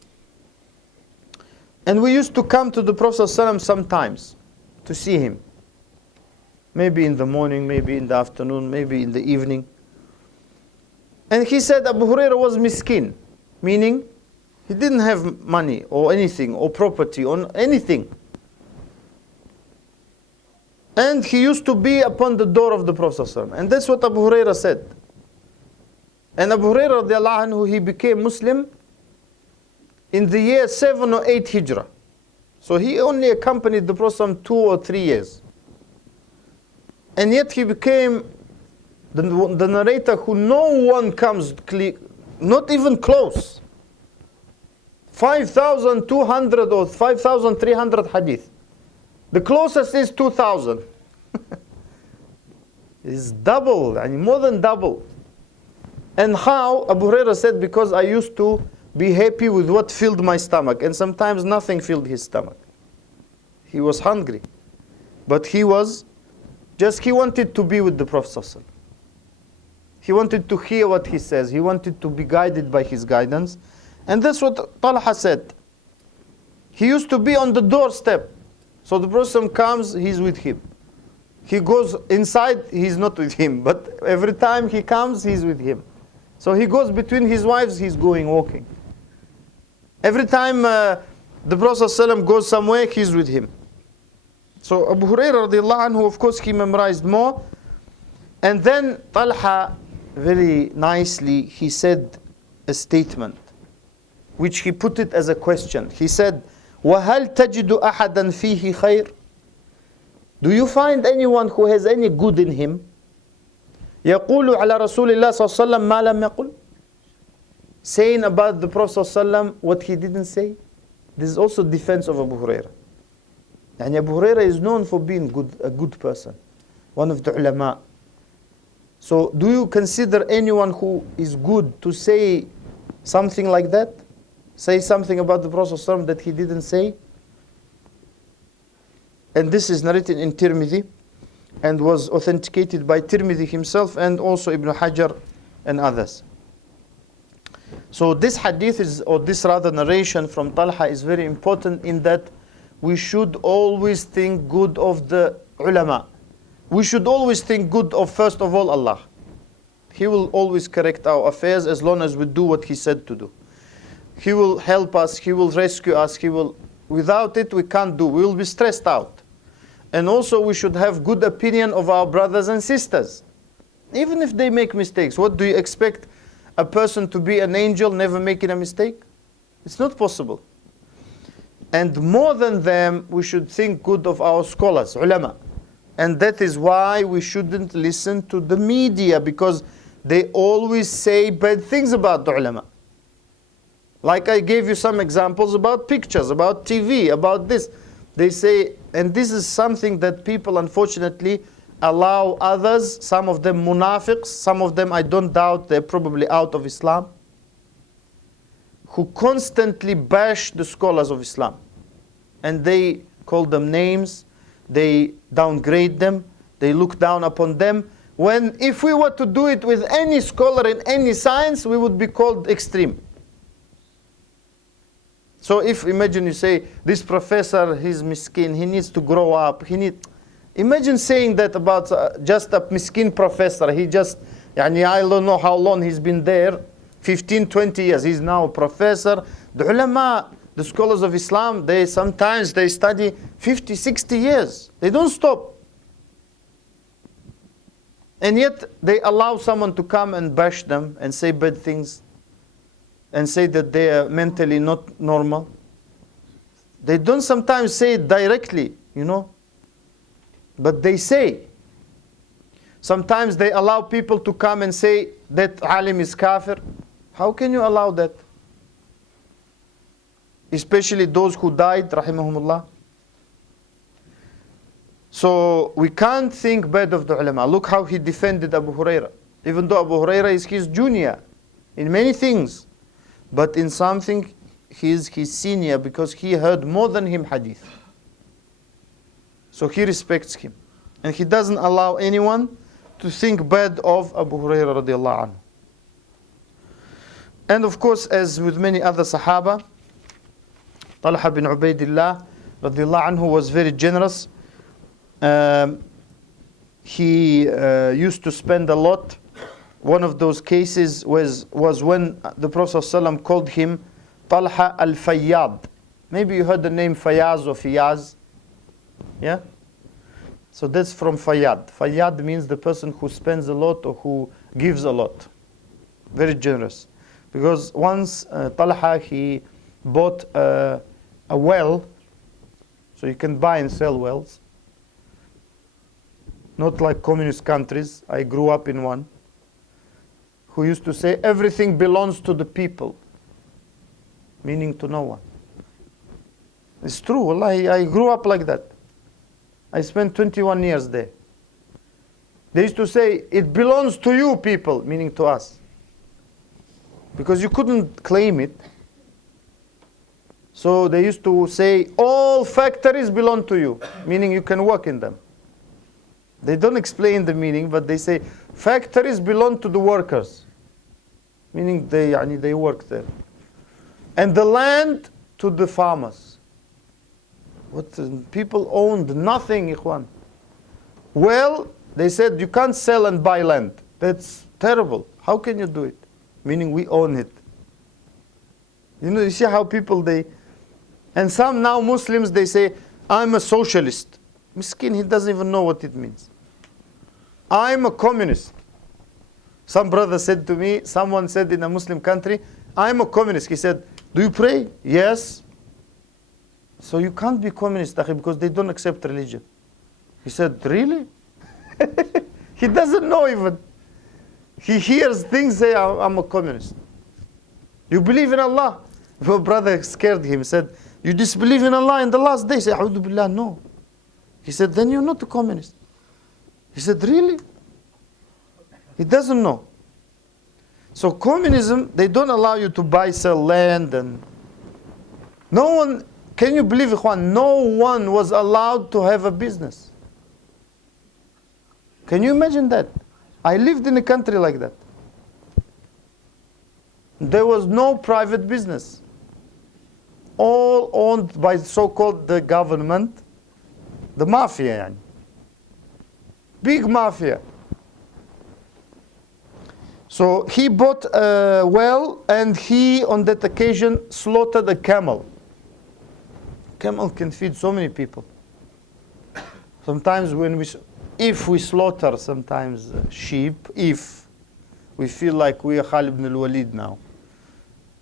And we used to come to the Prophet ﷺ sometimes to see him. Maybe in the morning, maybe in the afternoon, maybe in the evening. And he said Abu Hurairah was miskin. Meaning, he didn't have money or anything or property or anything. And he used to be upon the door of the Prophet ﷺ. And that's what Abu Hurairah said. And Abu Hurairah radiallahu anhu, he became Muslim in the year 7 or 8 Hijrah. So he only accompanied the Prophet ﷺ 2 or 3 years. And yet he became the narrator who no one comes not even close. 5,200 or 5,300 hadith. The closest is 2,000. It's double, and more than double. And how? Abu Hurairah said, because I used to be happy with what filled my stomach. And sometimes nothing filled his stomach. He was hungry. But he wanted to be with the Prophet ﷺ. He wanted to hear what he says. He wanted to be guided by his guidance. And that's what Talha said. He used to be on the doorstep. So the Prophet comes, he's with him. He goes inside, he's not with him. But every time he comes, he's with him. So he goes between his wives, he's going walking. Every time the Prophet ﷺ goes somewhere, he's with him. So Abu Hurairah radiallahu anhu, of course, he memorized more. And then Talha, very nicely, he said a statement, which he put it as a question. He said, وَهَلْ تَجِدُ أَحَدًا فِيهِ خَيْرٍ? Do you find anyone who has any good in him? يَقُولُ عَلَى رَسُولِ اللَّهِ صَلَّى اللَّهُ عَلَيْهِ وَسَلَّمَ مَا لَمْ يَقُلْ? Saying about the Prophet ﷺ what he didn't say. This is also defense of Abu Hurairah. And Abu Hurairah is known for being a good person. One of the ulama. So do you consider anyone who is good to say something like that? Say something about the Prophet ﷺ that he didn't say? And this is narrated in Tirmidhi and was authenticated by Tirmidhi himself and also Ibn Hajar and others. So this hadith is, or this rather narration from Talha is very important in that we should always think good of the ulama. We should always think good of, first of all, Allah. He will always correct our affairs as long as we do what He said to do. He will help us, He will rescue us, without it we can't do. We will be stressed out. And also we should have good opinion of our brothers and sisters. Even if they make mistakes. What do you expect a person to be an angel never making a mistake? It's not possible. And more than them, we should think good of our scholars, ulama. And that is why we shouldn't listen to the media, because they always say bad things about the ulama. Like I gave you some examples about pictures, about TV, about this. They say, and this is something that people unfortunately allow others, some of them munafiqs, some of them I don't doubt they're probably out of Islam, who constantly bash the scholars of Islam. And they call them names, they downgrade them, they look down upon them. When if we were to do it with any scholar in any science, we would be called extreme. So if, imagine you say, this professor, he's miskin, he needs to grow up, imagine saying that about just a miskin professor, he just يعني I don't know how long he's been there, 15, 20 years. He's now a professor. The ulama, the scholars of Islam, they sometimes they study 50, 60 years. They don't stop. And yet they allow someone to come and bash them and say bad things and say that they are mentally not normal. They don't sometimes say it directly, you know, but they say. Sometimes they allow people to come and say that alim is kafir. How can you allow that? Especially those who died, rahimahumullah. So we can't think bad of the ulama. Look how he defended Abu Huraira. Even though Abu Huraira is his junior in many things. But in something, he is his senior because he heard more than him hadith. So he respects him. And he doesn't allow anyone to think bad of Abu Huraira radiallahu anhu. And of course, as with many other Sahaba, Talhah bin Ubaidullah radiallahu anhu was very generous. He used to spend a lot. One of those cases was when the Prophet ﷺ called him Talha al-Fayyad. Maybe you heard the name Fayaz or Fiyaz. Yeah? So that's from Fayyad. Fayyad means the person who spends a lot or who gives a lot. Very generous. Because once Talha, he bought a well. So you can buy and sell wells. Not like communist countries. I grew up in one. Who used to say, everything belongs to the people. Meaning to no one. It's true. Wallahi, I grew up like that. I spent 21 years there. They used to say, it belongs to you people, meaning to us. Because you couldn't claim it. So they used to say, all factories belong to you, meaning you can work in them. They don't explain the meaning, but they say, factories belong to the workers. Meaning they work there. And the land to the farmers. People owned nothing, ikhwan. Well, they said, you can't sell and buy land. That's terrible. How can you do it? Meaning we own it. You know, you see how people, and some now Muslims, they say, I'm a socialist. Miskin, he doesn't even know what it means. I'm a communist. Some brother said to me, someone said in a Muslim country, I'm a communist. He said, do you pray? Yes. So you can't be communist, because they don't accept religion. He said, really? He doesn't know even. He hears things, say, I'm a communist. You believe in Allah? My brother scared him, said, you disbelieve in Allah in the last day? Say, A'udhu Billah, no. He said, then you're not a communist. He said, really? He doesn't know. So communism, they don't allow you to buy, sell land, and no one, can you believe, ikhwan, no one was allowed to have a business. Can you imagine that? I lived in a country like that. There was no private business. All owned by so-called the government, the mafia. Big mafia. So he bought a well, and he, on that occasion, slaughtered a camel. Camel can feed so many people. Sometimes if we slaughter sometimes sheep, if we feel like we are Khalid ibn al-Walid now.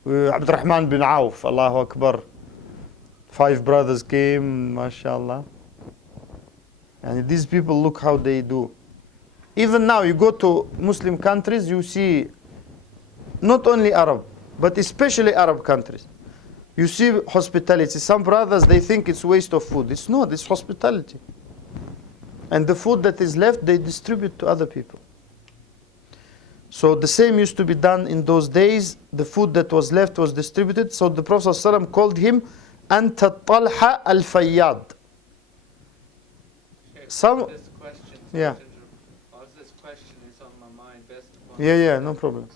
Abdul-Rahman ibn Awf, Allahu Akbar. 5 brothers came, mashallah. And these people, look how they do. Even now, you go to Muslim countries, you see not only Arab, but especially Arab countries. You see hospitality. Some brothers, they think it's waste of food. It's not, it's hospitality. And the food that is left, they distribute to other people. So the same used to be done in those days. The food that was left was distributed. So the Prophet ﷺ called him, Anta Talha al-Fayyad. Some, This question, yeah. this question is on my mind based upon Yeah, no problem.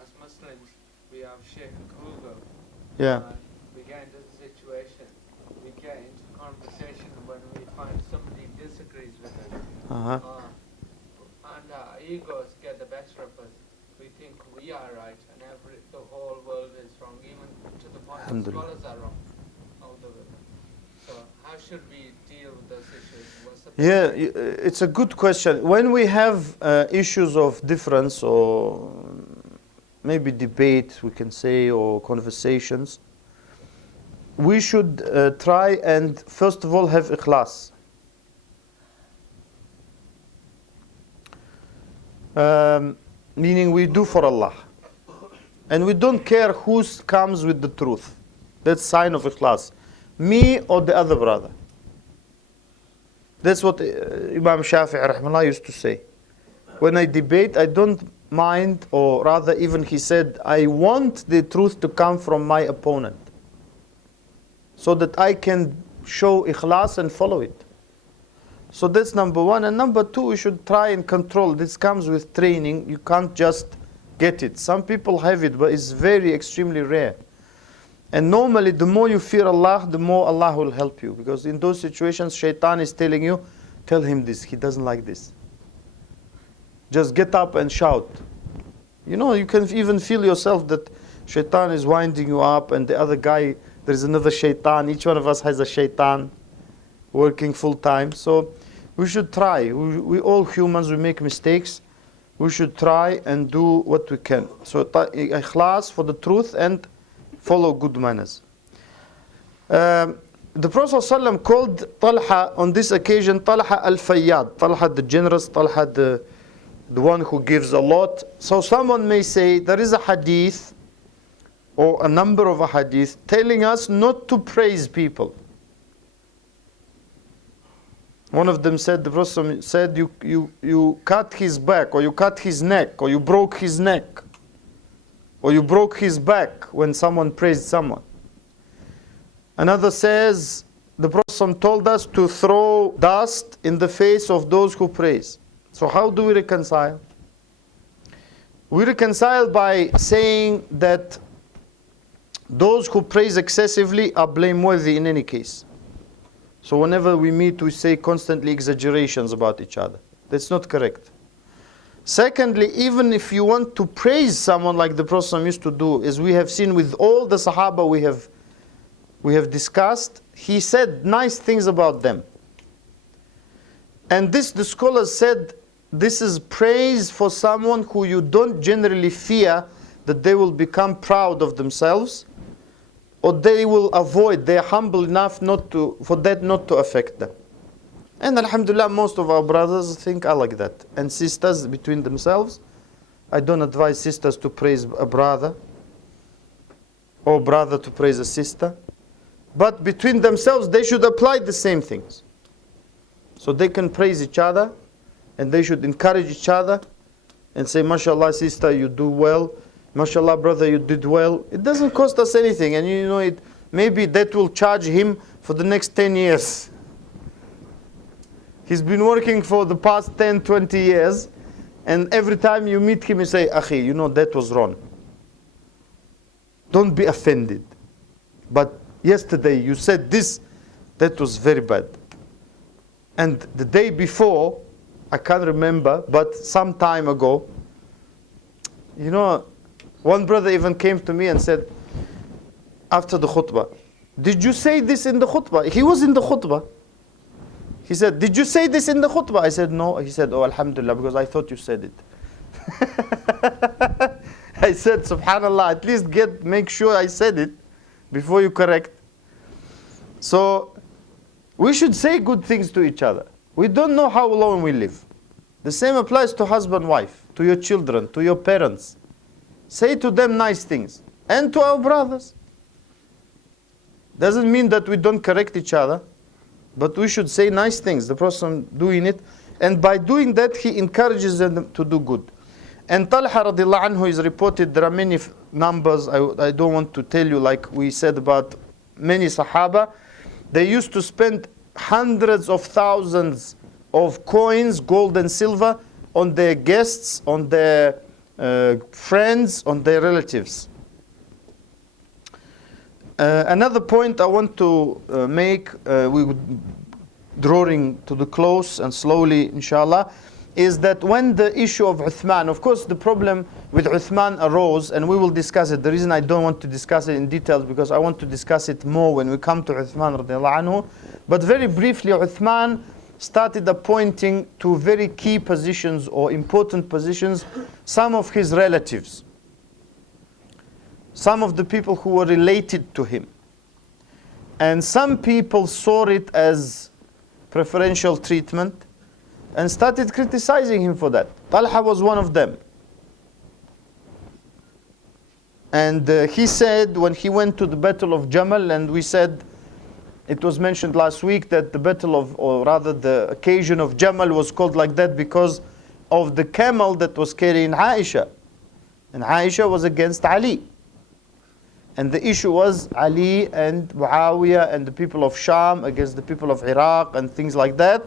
as Muslims we have Sheikh Hugo. Yeah. We get into the situation, we get into conversation when we find somebody disagrees with us. Uh-huh. And egos get the better of us. We think we are right and the whole world is wrong, even to the point that Alhamdulillah. scholars are wrong. So how should we deal with those issues? What's the Yeah, best way? it's a good question. When we have issues of difference or maybe debate, we can say, or conversations, we should try and first of all have ikhlas. Meaning we do for Allah. And we don't care who comes with the truth. That's sign of ikhlas. Me or the other brother. That's what Imam Shafi'i rahimahullah used to say. When I debate, I don't mind, or rather even he said, I want the truth to come from my opponent, so that I can show ikhlas and follow it. So that's number one. And number two, we should try and control. This comes with training. You can't just get it. Some people have it, but it's very extremely rare. And normally, the more you fear Allah, the more Allah will help you. Because in those situations, shaitan is telling you, tell him this, he doesn't like this. Just get up and shout. You know, you can even feel yourself that shaitan is winding you up, and the other guy, there's another shaitan. Each one of us has a shaitan working full time. So we should try. We all humans, we make mistakes. We should try and do what we can. So ikhlas for the truth and follow good manners. The Prophet ﷺ called Talha on this occasion Talha al-Fayyad. Talha the generous, Talha the one who gives a lot. So someone may say there is a hadith or a number of a hadith telling us not to praise people. One of them said, the Prophet said, you cut his back, or you cut his neck, or you broke his neck, or you broke his back when someone praised someone. Another says, the Prophet told us to throw dust in the face of those who praise. So how do we reconcile? We reconcile by saying that those who praise excessively are blameworthy in any case. So whenever we meet, we say constantly exaggerations about each other. That's not correct. Secondly, even if you want to praise someone like the Prophet used to do, as we have seen with all the Sahaba we have discussed, he said nice things about them. And this, the scholars said, this is praise for someone who you don't generally fear that they will become proud of themselves, or they will avoid, they are humble enough for that not to affect them. And alhamdulillah, most of our brothers think are like that. And sisters between themselves, I don't advise sisters to praise a brother, or brother to praise a sister. But between themselves, they should apply the same things. So they can praise each other, and they should encourage each other, and say, mashallah sister, you do well. MashaAllah, brother, you did well. It doesn't cost us anything. And you know, maybe that will charge him for the next 10 years. He's been working for the past 10, 20 years. And every time you meet him, you say, Akhi, you know, that was wrong. Don't be offended. But yesterday you said this, that was very bad. And the day before, I can't remember, but some time ago, you know, one brother even came to me and said, after the khutbah, did you say this in the khutbah? He was in the khutbah. He said, did you say this in the khutbah? I said, no. He said, oh, alhamdulillah, because I thought you said it. I said, subhanallah, at least make sure I said it before you correct. So we should say good things to each other. We don't know how long we live. The same applies to husband, wife, to your children, to your parents. Say to them nice things. And to our brothers. Doesn't mean that we don't correct each other, but we should say nice things. The Prophet doing it. And by doing that, he encourages them to do good. And Talha radiallahu anhu is reported, there are many numbers, I don't want to tell you, like we said about many Sahaba. They used to spend hundreds of thousands of coins, gold and silver, on their guests, on their friends, on their relatives. Another point I want to make, we would drawing to the close and slowly, inshallah, is that when the issue of Uthman, of course the problem with Uthman arose, and we will discuss it. The reason I don't want to discuss it in detail because I want to discuss it more when we come to Uthman radiallahu anhu. But very briefly, Uthman started appointing to very key positions or important positions some of his relatives, some of the people who were related to him. And some people saw it as preferential treatment and started criticizing him for that. Talha was one of them. And he said when he went to the Battle of Jamal, and we said, it was mentioned last week that the battle of, or rather the occasion of Jamal was called like that because of the camel that was carrying Aisha. And Aisha was against Ali. And the issue was Ali and Muawiyah and the people of Sham against the people of Iraq and things like that.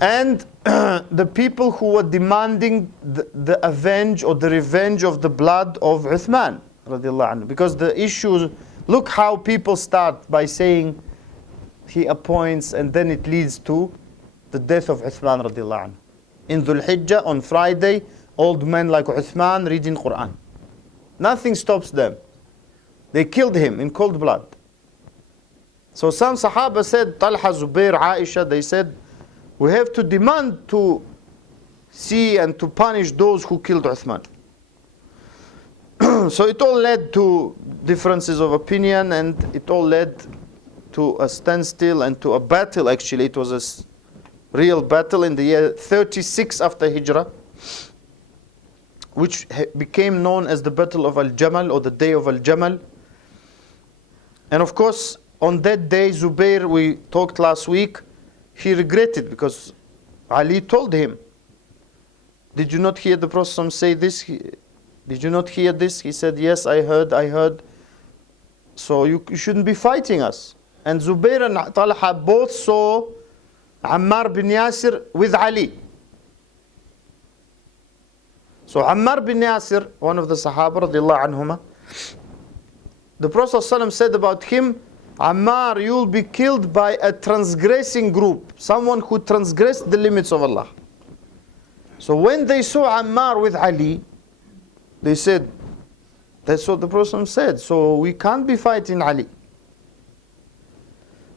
And the people who were demanding the avenge or the revenge of the blood of Uthman radiallahu anhu. Because the issue, look how people start by saying he appoints, and then it leads to the death of Uthman radiallahu anhu. In Dhul Hijjah on Friday, old men like Uthman reading Quran. Nothing stops them. They killed him in cold blood. So some Sahaba said, Talha, Zubayr, Aisha, they said, we have to demand to see and to punish those who killed Uthman. So it all led to differences of opinion, and it all led to a standstill and to a battle. Actually, it was a real battle in the year 36 after Hijrah, which became known as the Battle of Al-Jamal, or the Day of Al-Jamal. And of course, on that day, Zubayr, we talked last week, he regretted because Ali told him, did you not hear the Prophet say this? Did you not hear this? He said, yes, I heard. So you shouldn't be fighting us. And Zubayr and Talha both saw Ammar bin Yasir with Ali. So Ammar bin Yasir, one of the Sahaba radiallahu anhuma, the Prophet ﷺ said about him, Ammar, you'll be killed by a transgressing group, someone who transgressed the limits of Allah. So when they saw Ammar with Ali, they said, that's what the Prophet said, so we can't be fighting Ali.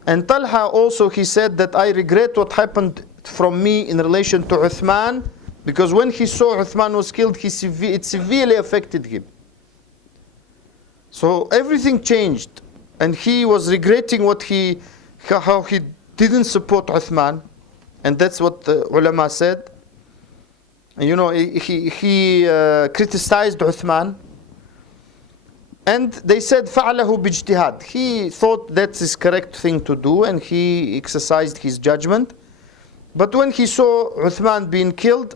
And Talha also, he said that I regret what happened from me in relation to Uthman, because when he saw Uthman was killed, it severely affected him. So everything changed, and he was regretting how he didn't support Uthman, and that's what the ulama said. And you know, he criticized Uthman, and they said فَعَلَهُ بِاجْتِهَادٍ. He thought that's his correct thing to do, and he exercised his judgment. But when he saw Uthman being killed,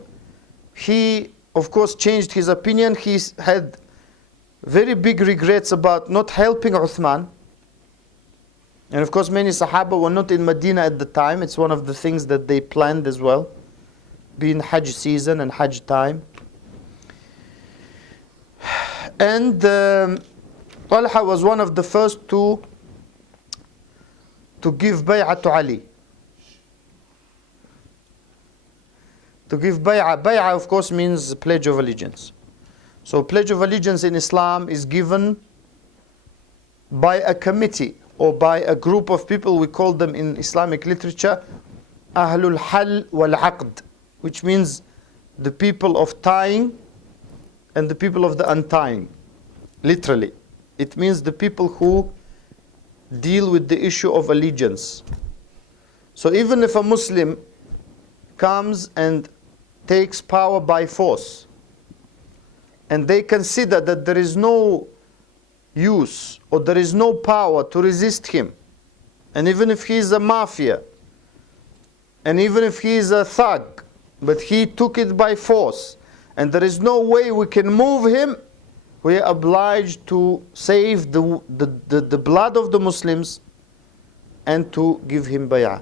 he of course changed his opinion. He had very big regrets about not helping Uthman. And of course many Sahaba were not in Medina at the time. It's one of the things that they planned as well, being Hajj season and Hajj time. And Talha was one of the first to give bay'ah to Ali. To give bay'ah. Bay'ah of course means pledge of allegiance. So pledge of allegiance in Islam is given by a committee or by a group of people. We call them in Islamic literature Ahlul Hal wal Aqd, which means the people of tying and the people of the untying. Literally, it means the people who deal with the issue of allegiance. So even if a Muslim comes and takes power by force, and they consider that there is no use or there is no power to resist him, and even if he is a mafia, and even if he is a thug, but he took it by force, and there is no way we can move him, we are obliged to save the blood of the Muslims and to give him bay'ah.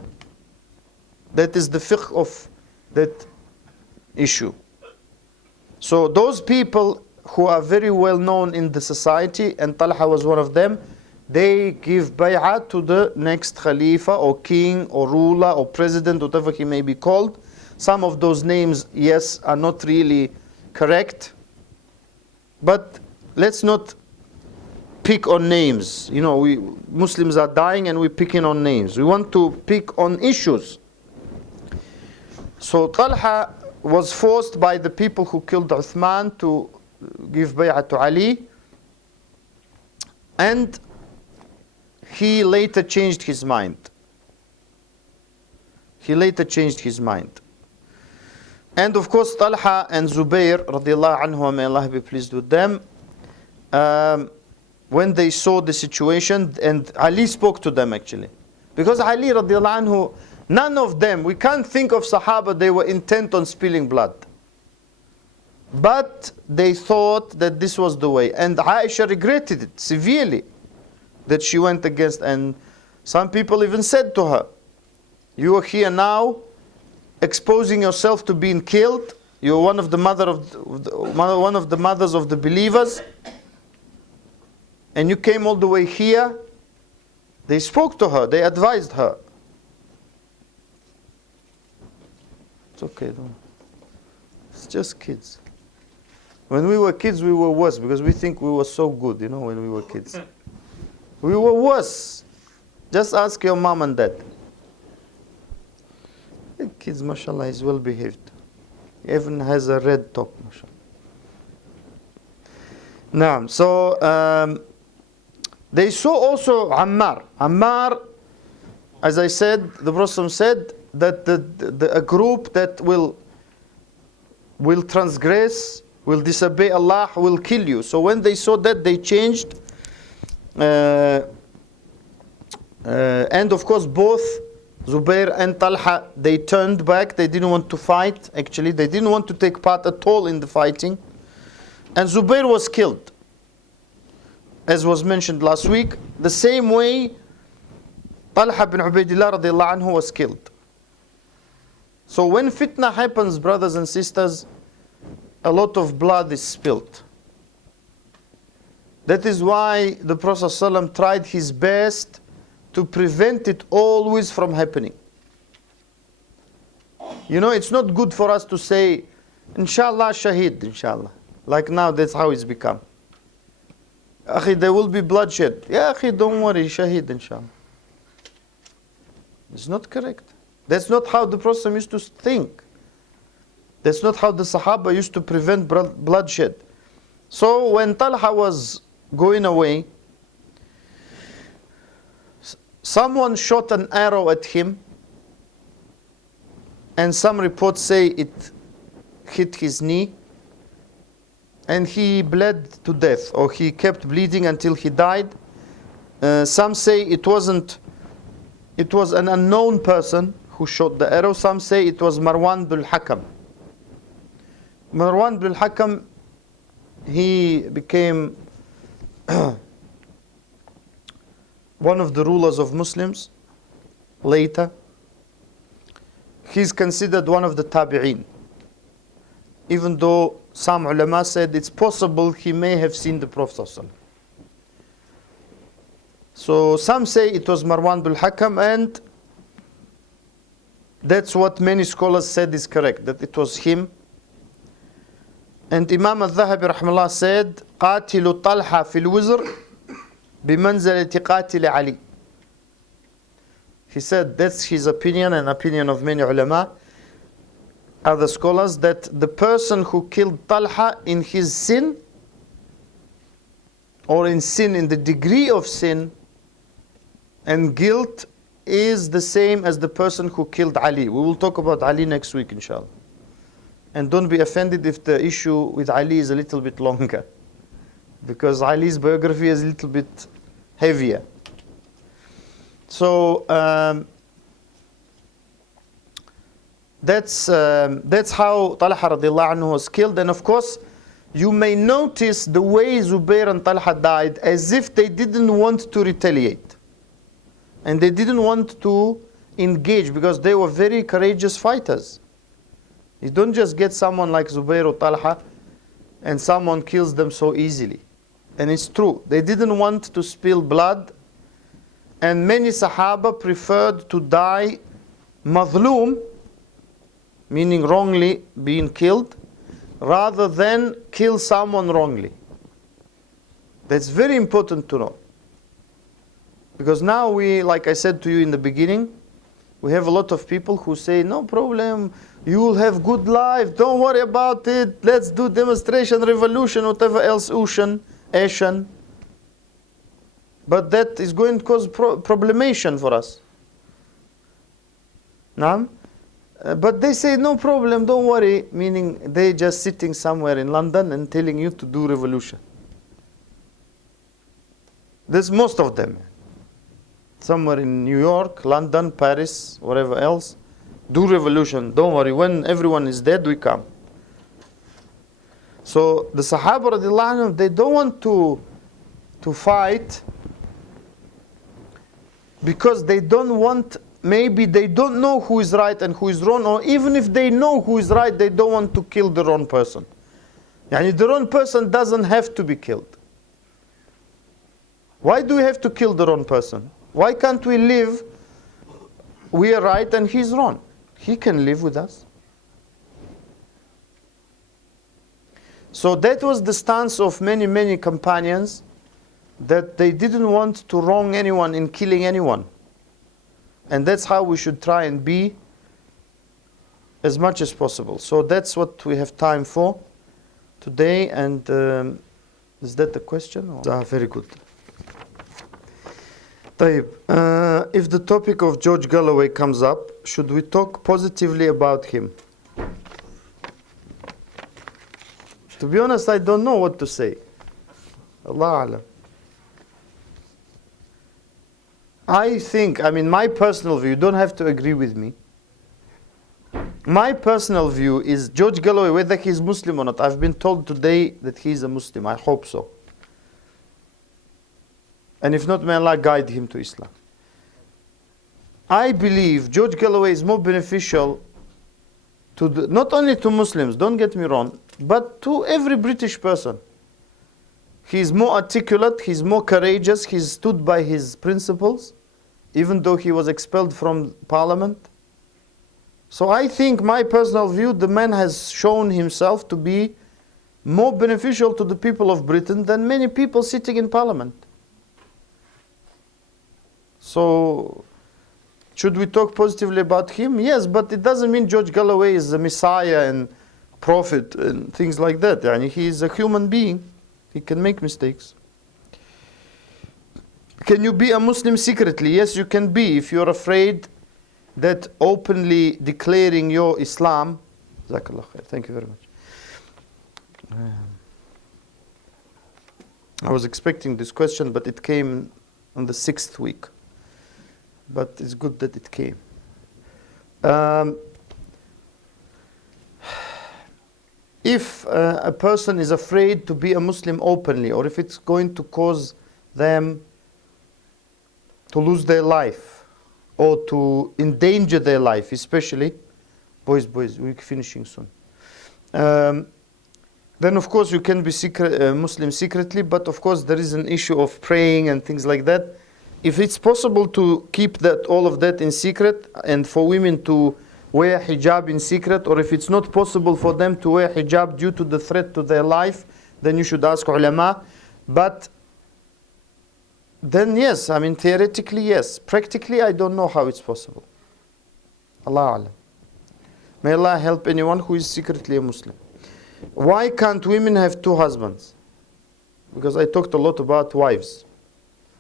That is the fiqh of that issue. So those people who are very well known in the society, and Talha was one of them, they give bay'ah to the next Khalifa or king or ruler or president, whatever he may be called. some of those names, yes, are not really correct. But let's not pick on names. You know, we Muslims are dying and we're picking on names. We want to pick on issues. So Talha was forced by the people who killed Uthman to give bay'ah to Ali. And he later changed his mind. He later changed his mind. And of course Talha and Zubayr radiallahu anhu, may Allah be pleased with them, when they saw the situation, and Ali spoke to them actually. Because Ali radiallahu anhu, none of them, we can't think of Sahaba, they were intent on spilling blood. But they thought that this was the way. And Aisha regretted it severely, that she went against. And some people even said to her, you are here now exposing yourself to being killed. You are one of the mothers of the believers. And you came all the way here. They spoke to her, they advised her. It's okay, don't. It's just kids. When we were kids, we were worse because we think we were so good, you know, when we were kids. We were worse. Just ask your mom and dad. The kids, mashallah, is well behaved. He even has a red top, mashallah. Now, so they saw also Ammar. Ammar, as I said, the Prophet said that a group that will transgress, will disobey Allah, will kill you. So when they saw that, they changed. And of course, both Zubayr and Talha, they turned back. They didn't want to fight. Actually, they didn't want to take part at all in the fighting. And Zubayr was killed, as was mentioned last week. The same way Talhah bin Ubaidullah radiallahu anhu was killed. So when fitna happens, brothers and sisters, a lot of blood is spilled. That is why the Prophet ﷺ tried his best to prevent it always from happening. You know, it's not good for us to say, Inshallah, Shaheed, Inshallah. Like now, that's how it's become. Akhi, there will be bloodshed. Yeah, Akhi, don't worry, Shaheed, Inshallah. It's not correct. That's not how the Prophet used to think. That's not how the Sahaba used to prevent bloodshed. So when Talha was going away, someone shot an arrow at him, and some reports say it hit his knee, and he bled to death, or he kept bleeding until he died. Some say it was an unknown person who shot the arrow. Some say it was Marwan bin Hakam. Marwan bin Hakam, he became one of the rulers of Muslims later. He's considered one of the tabi'een, even though some ulama said it's possible he may have seen the Prophet ﷺ. So some say it was Marwan bin Hakam, and that's what many scholars said is correct, that it was him. And Imam Al-Dhahabi rahimahullah said, قاتل طلحة في الوزر بمنزلة قاتل علي. He said that's his opinion and opinion of many ulama, other scholars, that the person who killed Talha in his sin, or in sin, in the degree of sin and guilt, is the same as the person who killed Ali. We will talk about Ali next week, inshallah. And don't be offended if the issue with Ali is a little bit longer, because Ali's biography is a little bit heavier. So that's how Talha radiallahu anhu was killed. And of course, you may notice the way Zubayr and Talha died as if they didn't want to retaliate. And they didn't want to engage because they were very courageous fighters. You don't just get someone like Zubayr or Talha and someone kills them so easily. And it's true. They didn't want to spill blood. And many Sahaba preferred to die madhloom, meaning wrongly being killed, rather than kill someone wrongly. That's very important to know. Because now we, like I said to you in the beginning, we have a lot of people who say, no problem, you will have good life, don't worry about it, let's do demonstration, revolution, whatever else, Asian. But that is going to cause problemation for us. Naam? But they say, no problem, don't worry, meaning they just sitting somewhere in London and telling you to do revolution. There's most of them. Somewhere in New York, London, Paris, wherever else, do revolution, don't worry, when everyone is dead, we come. So the Sahaba radiallahu anhum, they don't want to fight because they don't want, maybe they don't know who is right and who is wrong, or even if they know who is right, they don't want to kill the wrong person. Yani the wrong person doesn't have to be killed. Why do we have to kill the wrong person? Why can't we live, we are right and he's wrong? He can live with us. So that was the stance of many, many companions, that they didn't want to wrong anyone in killing anyone. And that's how we should try and be as much as possible. So that's what we have time for today. And is that the question? Very good. If the topic of George Galloway comes up, should we talk positively about him? To be honest, I don't know what to say. Allah Alam. I think, my personal view, you don't have to agree with me. My personal view is George Galloway, whether he's Muslim or not, I've been told today that he's a Muslim. I hope so. And if not, may Allah guide him to Islam. I believe George Galloway is more beneficial to not only to Muslims, don't get me wrong, but to every British person. He's more articulate, he's more courageous, he's stood by his principles, even though he was expelled from Parliament. So I think, my personal view, the man has shown himself to be more beneficial to the people of Britain than many people sitting in Parliament. So, should we talk positively about him? Yes, but it doesn't mean George Galloway is a messiah and prophet and things like that. Yani he is a human being. He can make mistakes. Can you be a Muslim secretly? Yes, you can be, if you're afraid that openly declaring your Islam. Jazakallah khair. Thank you very much. I was expecting this question, but it came on the 6th week. But it's good that it came. If a person is afraid to be a Muslim openly, or if it's going to cause them to lose their life, or to endanger their life, especially, boys, we're finishing soon. Then of course you can be Muslim secretly, but of course there is an issue of praying and things like that. If it's possible to keep all of that in secret, and for women to wear hijab in secret, or if it's not possible for them to wear hijab due to the threat to their life, then you should ask ulama. But then yes, theoretically yes. Practically I don't know how it's possible. Allah Alam. May Allah help anyone who is secretly a Muslim. Why can't women have 2 husbands? Because I talked a lot about wives.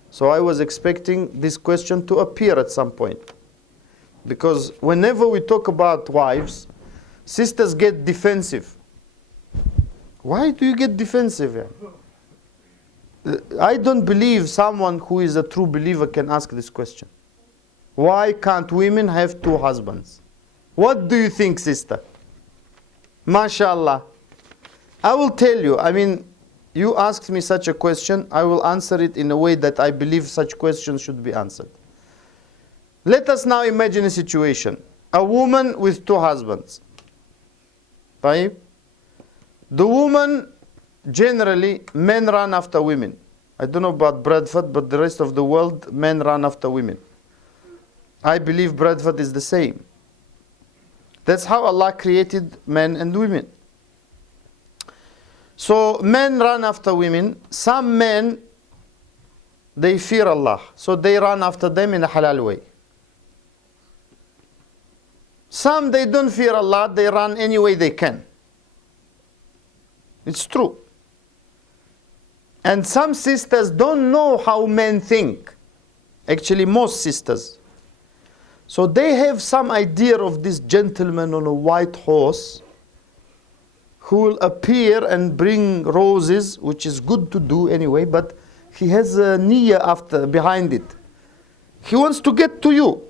So I was expecting this question to appear at some point. Because whenever we talk about wives, sisters get defensive. Why do you get defensive? I don't believe someone who is a true believer can ask this question. Why can't women have 2 husbands? What do you think, sister? MashaAllah. I will tell you, you asked me such a question, I will answer it in a way that I believe such questions should be answered. Let us now imagine a situation. A woman with 2 husbands. Right? The woman, generally, men run after women. I don't know about Bradford, but the rest of the world, men run after women. I believe Bradford is the same. That's how Allah created men and women. So men run after women. Some men, they fear Allah, so they run after them in a halal way. Some, they don't fear Allah, they run any way they can. It's true. And some sisters don't know how men think. Actually, most sisters. So they have some idea of this gentleman on a white horse who will appear and bring roses, which is good to do anyway, but he has a niyyah behind it. He wants to get to you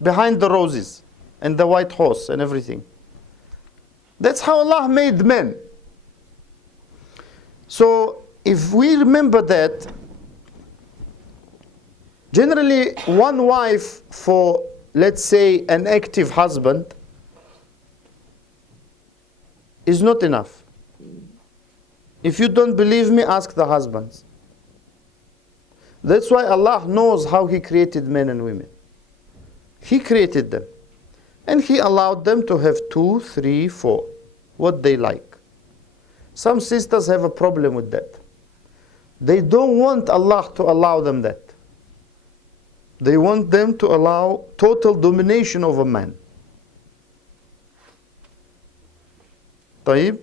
behind the roses and the white horse and everything. That's how Allah made men. So if we remember that, generally one wife for, let's say, an active husband is not enough. If you don't believe me, ask the husbands. That's why Allah knows how He created men and women. He created them. And He allowed them to have 2, 3, 4, what they like. Some sisters have a problem with that. They don't want Allah to allow them that. They want them to allow total domination over man. طيب?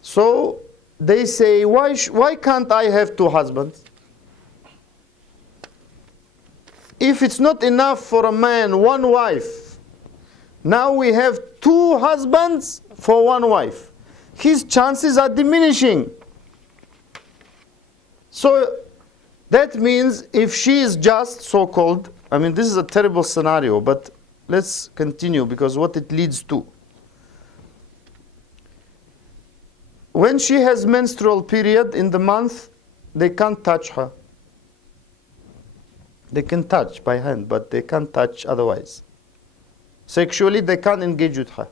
So they say, why can't I have 2 husbands? If it's not enough for a man, 1 wife, now we have 2 husbands for 1 wife. His chances are diminishing. So that means if she is just so-called, I mean this is a terrible scenario, but let's continue because what it leads to. When she has menstrual period in the month, they can't touch her. They can touch by hand, but they can't touch otherwise. Sexually, they can't engage with her.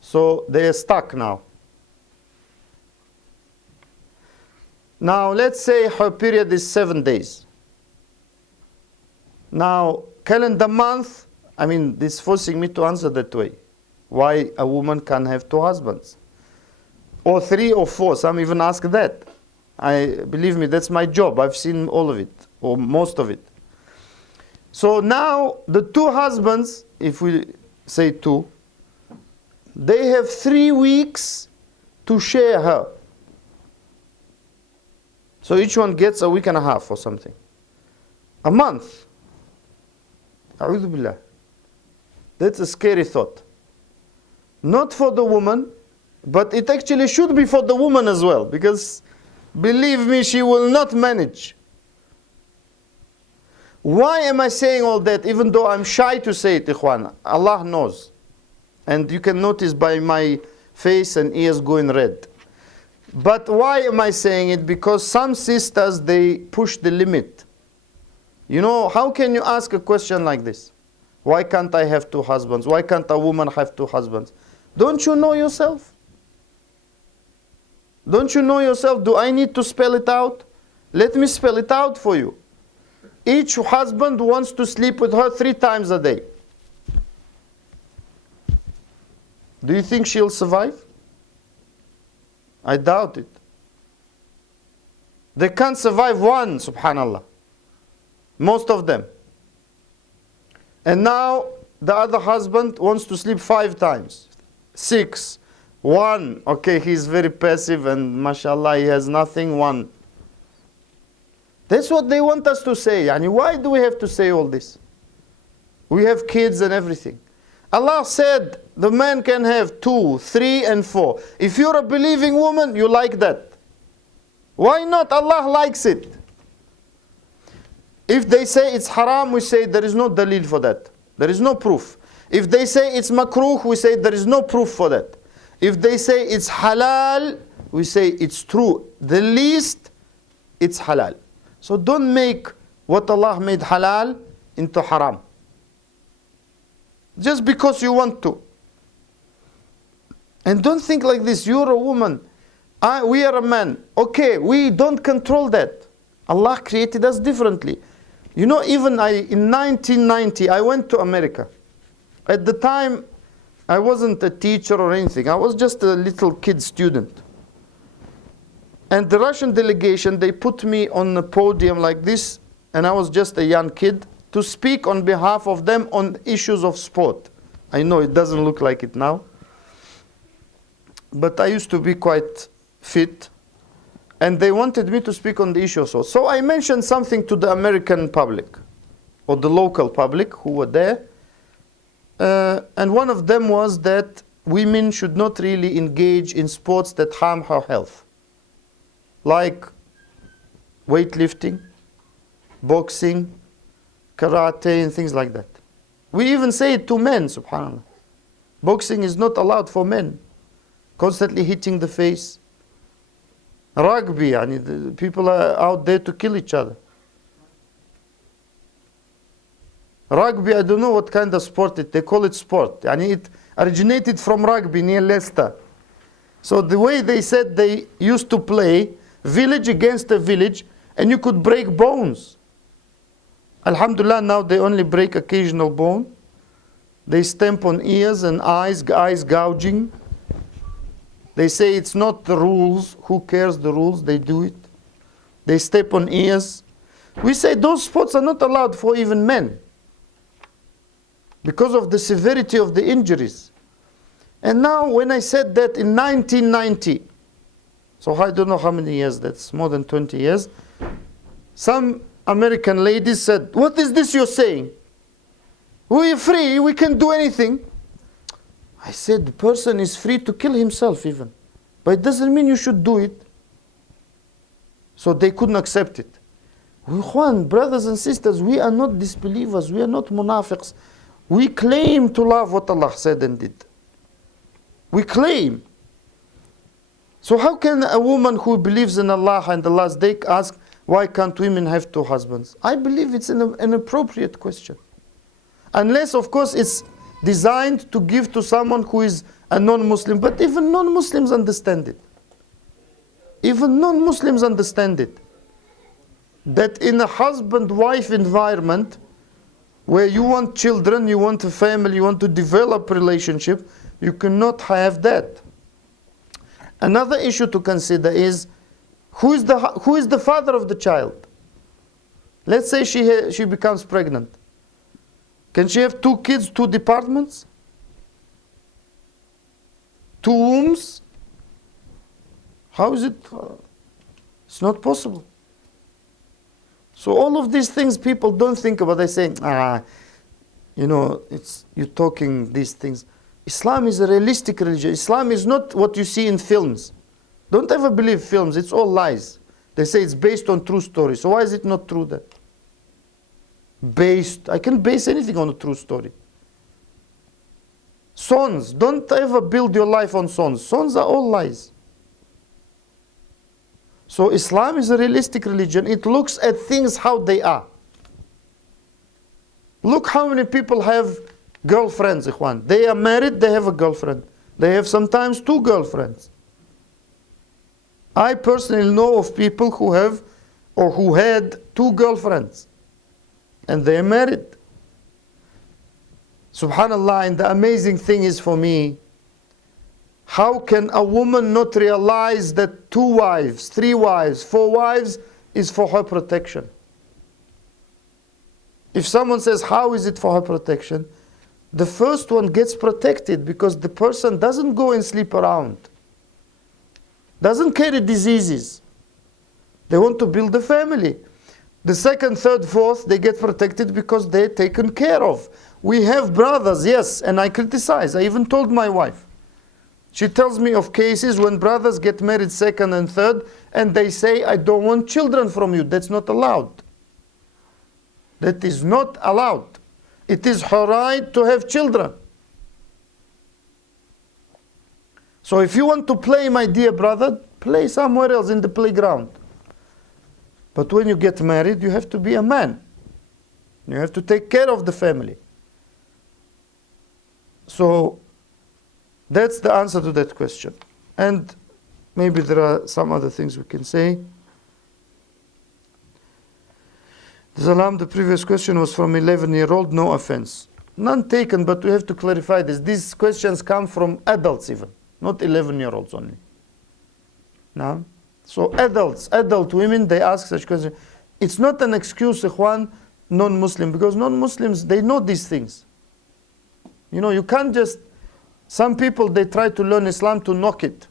So they are stuck now. Now, let's say her period is 7 days. Now, calendar month, I mean, this is forcing me to answer that way. Why a woman can't have 2 husbands? Or 3 or 4, some even ask that. Believe me, that's my job. I've seen all of it, or most of it. So now, the 2 husbands, if we say 2, they have 3 weeks to share her. So each one gets a week and a half or something. A month. A'udhu billah. That's a scary thought. Not for the woman, but it actually should be for the woman as well, because believe me, she will not manage. Why am I saying all that, even though I'm shy to say it, ikhwan? Allah knows. And you can notice by my face and ears going red. But why am I saying it? Because some sisters, they push the limit. You know, how can you ask a question like this? Why can't I have 2 husbands? Why can't a woman have 2 husbands? Don't you know yourself? Don't you know yourself? Do I need to spell it out? Let me spell it out for you. Each husband wants to sleep with her 3 times a day. Do you think she'll survive? I doubt it. They can't survive 1, subhanallah. Most of them. And now the other husband wants to sleep 5 times. 6. 1. Okay, he's very passive and mashallah, he has nothing. 1. That's what they want us to say. Yani, why do we have to say all this? We have kids and everything. Allah said the man can have 2, 3, and 4. If you're a believing woman, you like that. Why not? Allah likes it. If they say it's haram, we say there is no dalil for that. There is no proof. If they say it's makruh, we say there is no proof for that. If they say it's halal, we say it's true. The least, it's halal. So don't make what Allah made halal into haram. Just because you want to. And don't think like this, you're a woman, we are a man. Okay, we don't control that. Allah created us differently. You know, even in 1990, I went to America. At the time, I wasn't a teacher or anything. I was just a little kid student. And the Russian delegation, they put me on a podium like this, and I was just a young kid, to speak on behalf of them on issues of sport. I know it doesn't look like it now, but I used to be quite fit, and they wanted me to speak on the issue of sport. So I mentioned something to the American public, or the local public who were there, and one of them was that women should not really engage in sports that harm her health, like weightlifting, boxing, karate, and things like that. We even say it to men, subhanAllah. Boxing is not allowed for men. Constantly hitting the face. Rugby, the people are out there to kill each other. Rugby, I don't know what kind of sport they call it sport. It originated from rugby near Leicester. So the way they said they used to play, village against a village, and you could break bones. Alhamdulillah, now they only break occasional bone. They stamp on ears and eyes gouging. They say it's not the rules. Who cares the rules? They do it. They step on ears. We say those sports are not allowed for even men, because of the severity of the injuries. And now when I said that in 1990, so I don't know how many years, that's more than 20 years, some American ladies said, "What is this you're saying? We're free, we can do anything." I said, the person is free to kill himself even, but it doesn't mean you should do it. So they couldn't accept it. Juan, brothers and sisters, we are not disbelievers, we are not munafiqs. We claim to love what Allah said and did. We claim. So how can a woman who believes in Allah and the last day ask, why can't women have two husbands? I believe it's an appropriate question. Unless, of course, it's designed to give to someone who is a non-Muslim. But even non-Muslims understand it. Even non-Muslims understand it. That in a husband-wife environment, where you want children, you want a family, you want to develop a relationship, you cannot have that. Another issue to consider is, who is the father of the child? Let's say she becomes pregnant. Can she have two kids, two departments? Two wombs? How is it? It's not possible. So all of these things people don't think about. They say, you're talking these things. Islam is a realistic religion. Islam is not what you see in films. Don't ever believe films. It's all lies. They say it's based on true stories. So why is it not true then? I can base anything on a true story. Songs. Don't ever build your life on songs. Songs are all lies. So Islam is a realistic religion. It looks at things how they are. Look how many people have girlfriends, ikhwan. They are married, they have a girlfriend. They have sometimes two girlfriends. I personally know of people who have or who had two girlfriends. And they are married. Subhanallah, and the amazing thing is for me, how can a woman not realize that 2 wives, 3 wives, 4 wives is for her protection? If someone says, how is it for her protection? The first one gets protected because the person doesn't go and sleep around, doesn't carry diseases. They want to build a family. The second, third, fourth, they get protected because they're taken care of. We have brothers, yes, and I criticize. I even told my wife. She tells me of cases when brothers get married second and third, and they say, I don't want children from you. That's not allowed. That is not allowed. It is her right to have children. So if you want to play, my dear brother, play somewhere else in the playground. But when you get married, you have to be a man. You have to take care of the family. So that's the answer to that question. And maybe there are some other things we can say. Salam, the previous question was from 11-year-old, no offense. None taken, but we have to clarify this. These questions come from adults even, not 11-year-olds only. Now, so adult women, they ask such questions. It's not an excuse, ikhwan, non-Muslim, because non-Muslims, they know these things. You know, you can't just, some people, they try to learn Islam to knock it.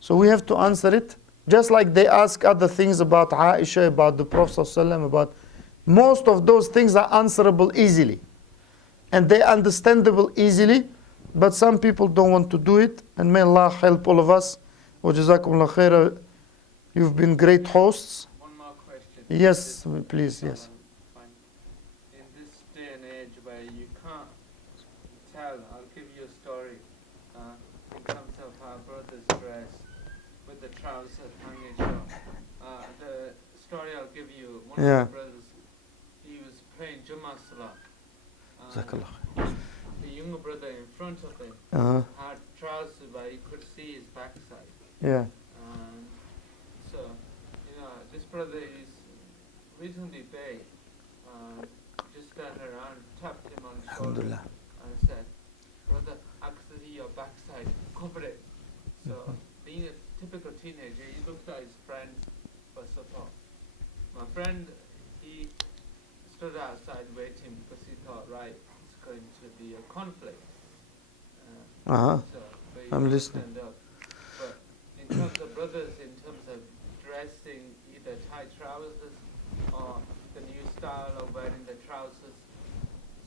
So we have to answer it, just like they ask other things about Aisha, about the Prophet ﷺ, about most of those things are answerable easily. And they're understandable easily, but some people don't want to do it. And may Allah help all of us. Wa jazakumullah khaira. You've been great hosts. One more question. Yes, please, yes. Fine. In this day and age where you can't tell, I'll give you a story in terms of our brother's dress with the trousers hanging short. The story I'll give you, one Yeah. of the brothers, he was praying Jummah Salah. Jazakallah. The younger brother in front of him had trousers where you could see his backside. Yeah. So, this brother is reasonably big. Just turned around, tapped him on the shoulder, Alhamdulillah. and said, "Brother, I can see your backside. Cover it." So, being a typical teenager, he looked at his friend for support. My friend, he stood outside waiting because he thought, right, it's going to be a conflict. So, but he I'm didn't listening. stand up. But in terms of brothers, in terms of dressing either tight trousers or the new style of wearing the trousers,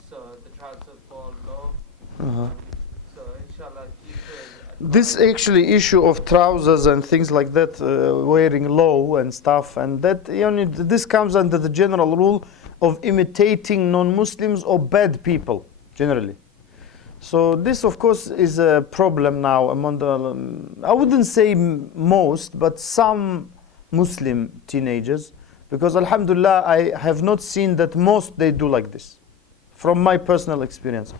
so the trousers fall low. So inshallah, keep This actually issue of trousers and things like that, wearing low and stuff, and that, this comes under the general rule of imitating non-Muslims or bad people, generally. So this, of course, is a problem now among the, I wouldn't say most, but some Muslim teenagers, because alhamdulillah, I have not seen that most they do like this, from my personal experience.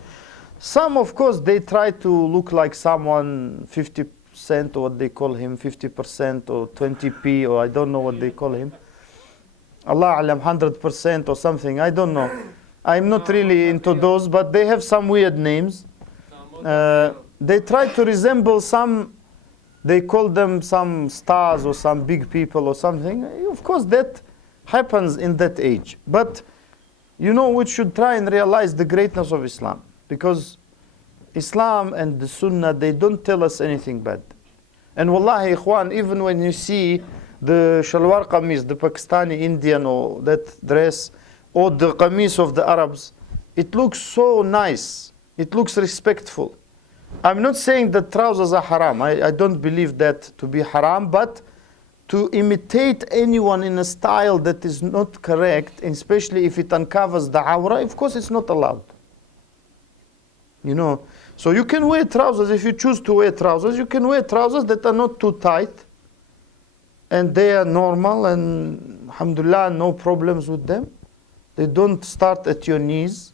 Some, of course, they try to look like someone 50% or what they call him, 50% or 20p, or I don't know what they call him. Allah alam, 100% or something, I don't know. I'm not really into those, but they have some weird names. They try to resemble some, they call them some stars or some big people or something. Of course, that happens in that age. But, we should try and realize the greatness of Islam. Because Islam and the Sunnah, they don't tell us anything bad. And wallahi, ikhwan, even when you see the shalwar qamis, the Pakistani Indian or that dress, or the qamis of the Arabs, it looks so nice. It looks respectful. I'm not saying that trousers are haram. I don't believe that to be haram, but to imitate anyone in a style that is not correct, especially if it uncovers the awra, of course it's not allowed. So you can wear trousers. If you choose to wear trousers, you can wear trousers that are not too tight, and they are normal, and alhamdulillah, no problems with them. They don't start at your knees.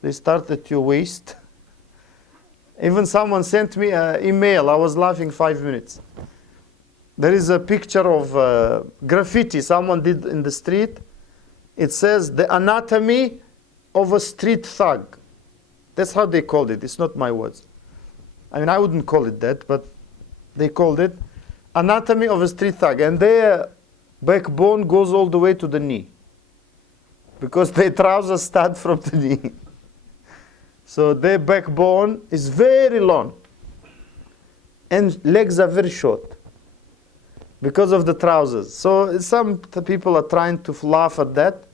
They start at your waist. Even someone sent me an email. I was laughing 5 minutes. There is a picture of graffiti someone did in the street. It says, "The anatomy of a street thug." That's how they called it. It's not my words. I mean, I wouldn't call it that, but they called it anatomy of a street thug. And their backbone goes all the way to the knee, because their trousers start from the knee. So their backbone is very long, and legs are very short because of the trousers. So some people are trying to laugh at that.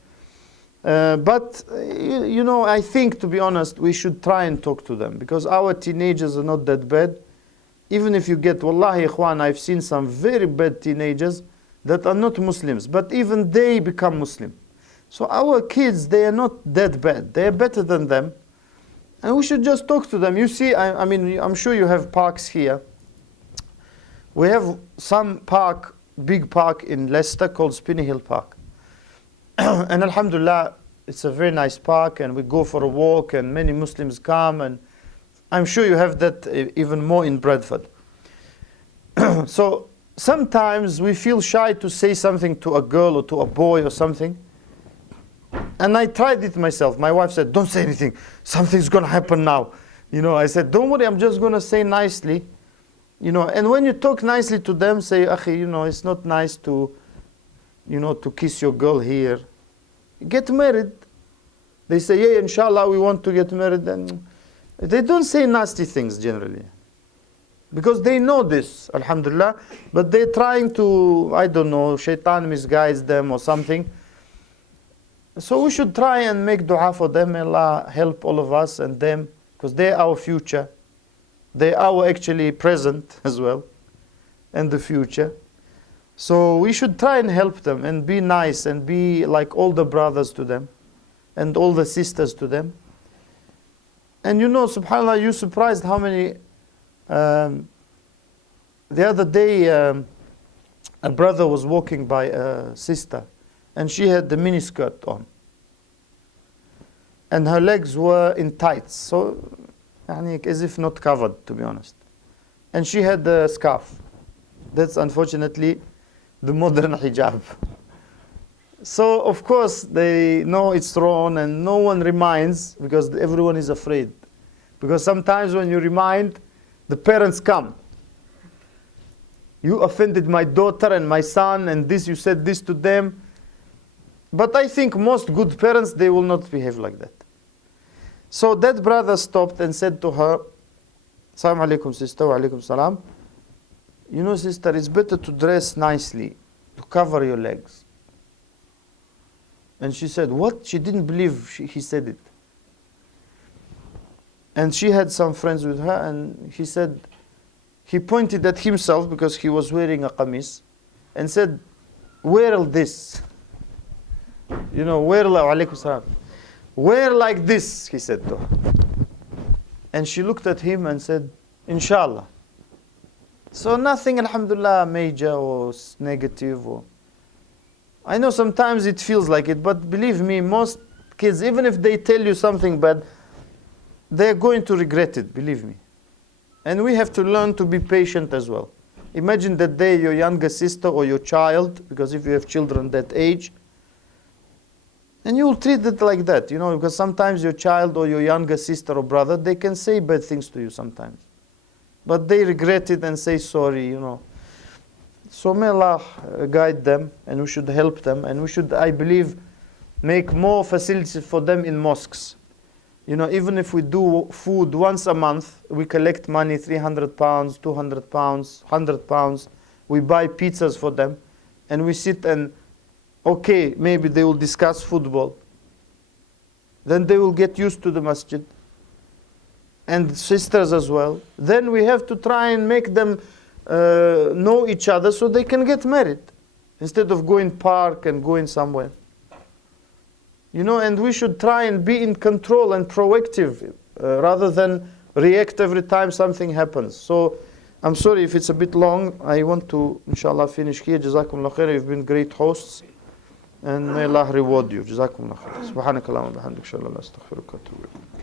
But I think, to be honest, we should try and talk to them, because our teenagers are not that bad. Even if you get, wallahi, ikhwan, I've seen some very bad teenagers that are not Muslims, but even they become Muslim. So our kids, they are not that bad. They are better than them. And we should just talk to them. You see, I mean, I'm sure you have parks here. We have some park, big park in Leicester called Spinney Hill Park. And alhamdulillah, it's a very nice park, and we go for a walk, and many Muslims come, and I'm sure you have that even more in Bradford. So sometimes we feel shy to say something to a girl or to a boy or something. And I tried it myself. My wife said, don't say anything. Something's going to happen now. I said, don't worry, I'm just going to say nicely. And when you talk nicely to them, say, Akhi, it's not nice to, to kiss your girl here. Get married. They say, yeah, inshallah, we want to get married. And they don't say nasty things generally. Because they know this, alhamdulillah. But they're trying to, I don't know, shaitan misguides them or something. So we should try and make dua for them. Allah help all of us and them. Because they're our future. They're our actually present as well. And the future. So we should try and help them and be nice and be like older brothers to them. And older sisters to them. And subhanAllah, you're surprised how many... the other day, a brother was walking by a sister. And she had the miniskirt on. And her legs were in tights. So, as if not covered, to be honest. And she had a scarf. That's unfortunately the modern hijab. So, of course, they know it's wrong and no one reminds because everyone is afraid. Because sometimes when you remind, the parents come. You offended my daughter and my son and this, you said this to them. But I think most good parents, they will not behave like that. So that brother stopped and said to her, Assalamu alaikum sister, wa alaikum salam. Sister, it's better to dress nicely, to cover your legs. And she said, what? She didn't believe he said it. And she had some friends with her and he said, he pointed at himself because he was wearing a qamis and said, wear this. Wear like this, he said to her. And she looked at him and said, Inshallah. So nothing, alhamdulillah, major or negative. I know sometimes it feels like it, but believe me, most kids, even if they tell you something bad, they're going to regret it, believe me. And we have to learn to be patient as well. Imagine that day your younger sister or your child, because if you have children that age, and you will treat it like that, because sometimes your child or your younger sister or brother, they can say bad things to you sometimes. But they regret it and say sorry, So may Allah guide them, and we should help them, and we should, I believe, make more facilities for them in mosques. Even if we do food once a month, we collect money, 300 pounds, 200 pounds, 100 pounds. We buy pizzas for them, and we sit and, okay, maybe they will discuss football. Then they will get used to the masjid. And sisters as well. Then we have to try and make them know each other so they can get married. Instead of going park and going somewhere. And we should try and be in control and proactive rather than react every time something happens. So I'm sorry if it's a bit long. I want to, inshallah, finish here. Jazakumullah khair. You've been great hosts. And may Allah reward you. Jazakumullah khair. Subhanakallahumma bihamdik. Inshallah, astaghfiruka wa atubu ilayk.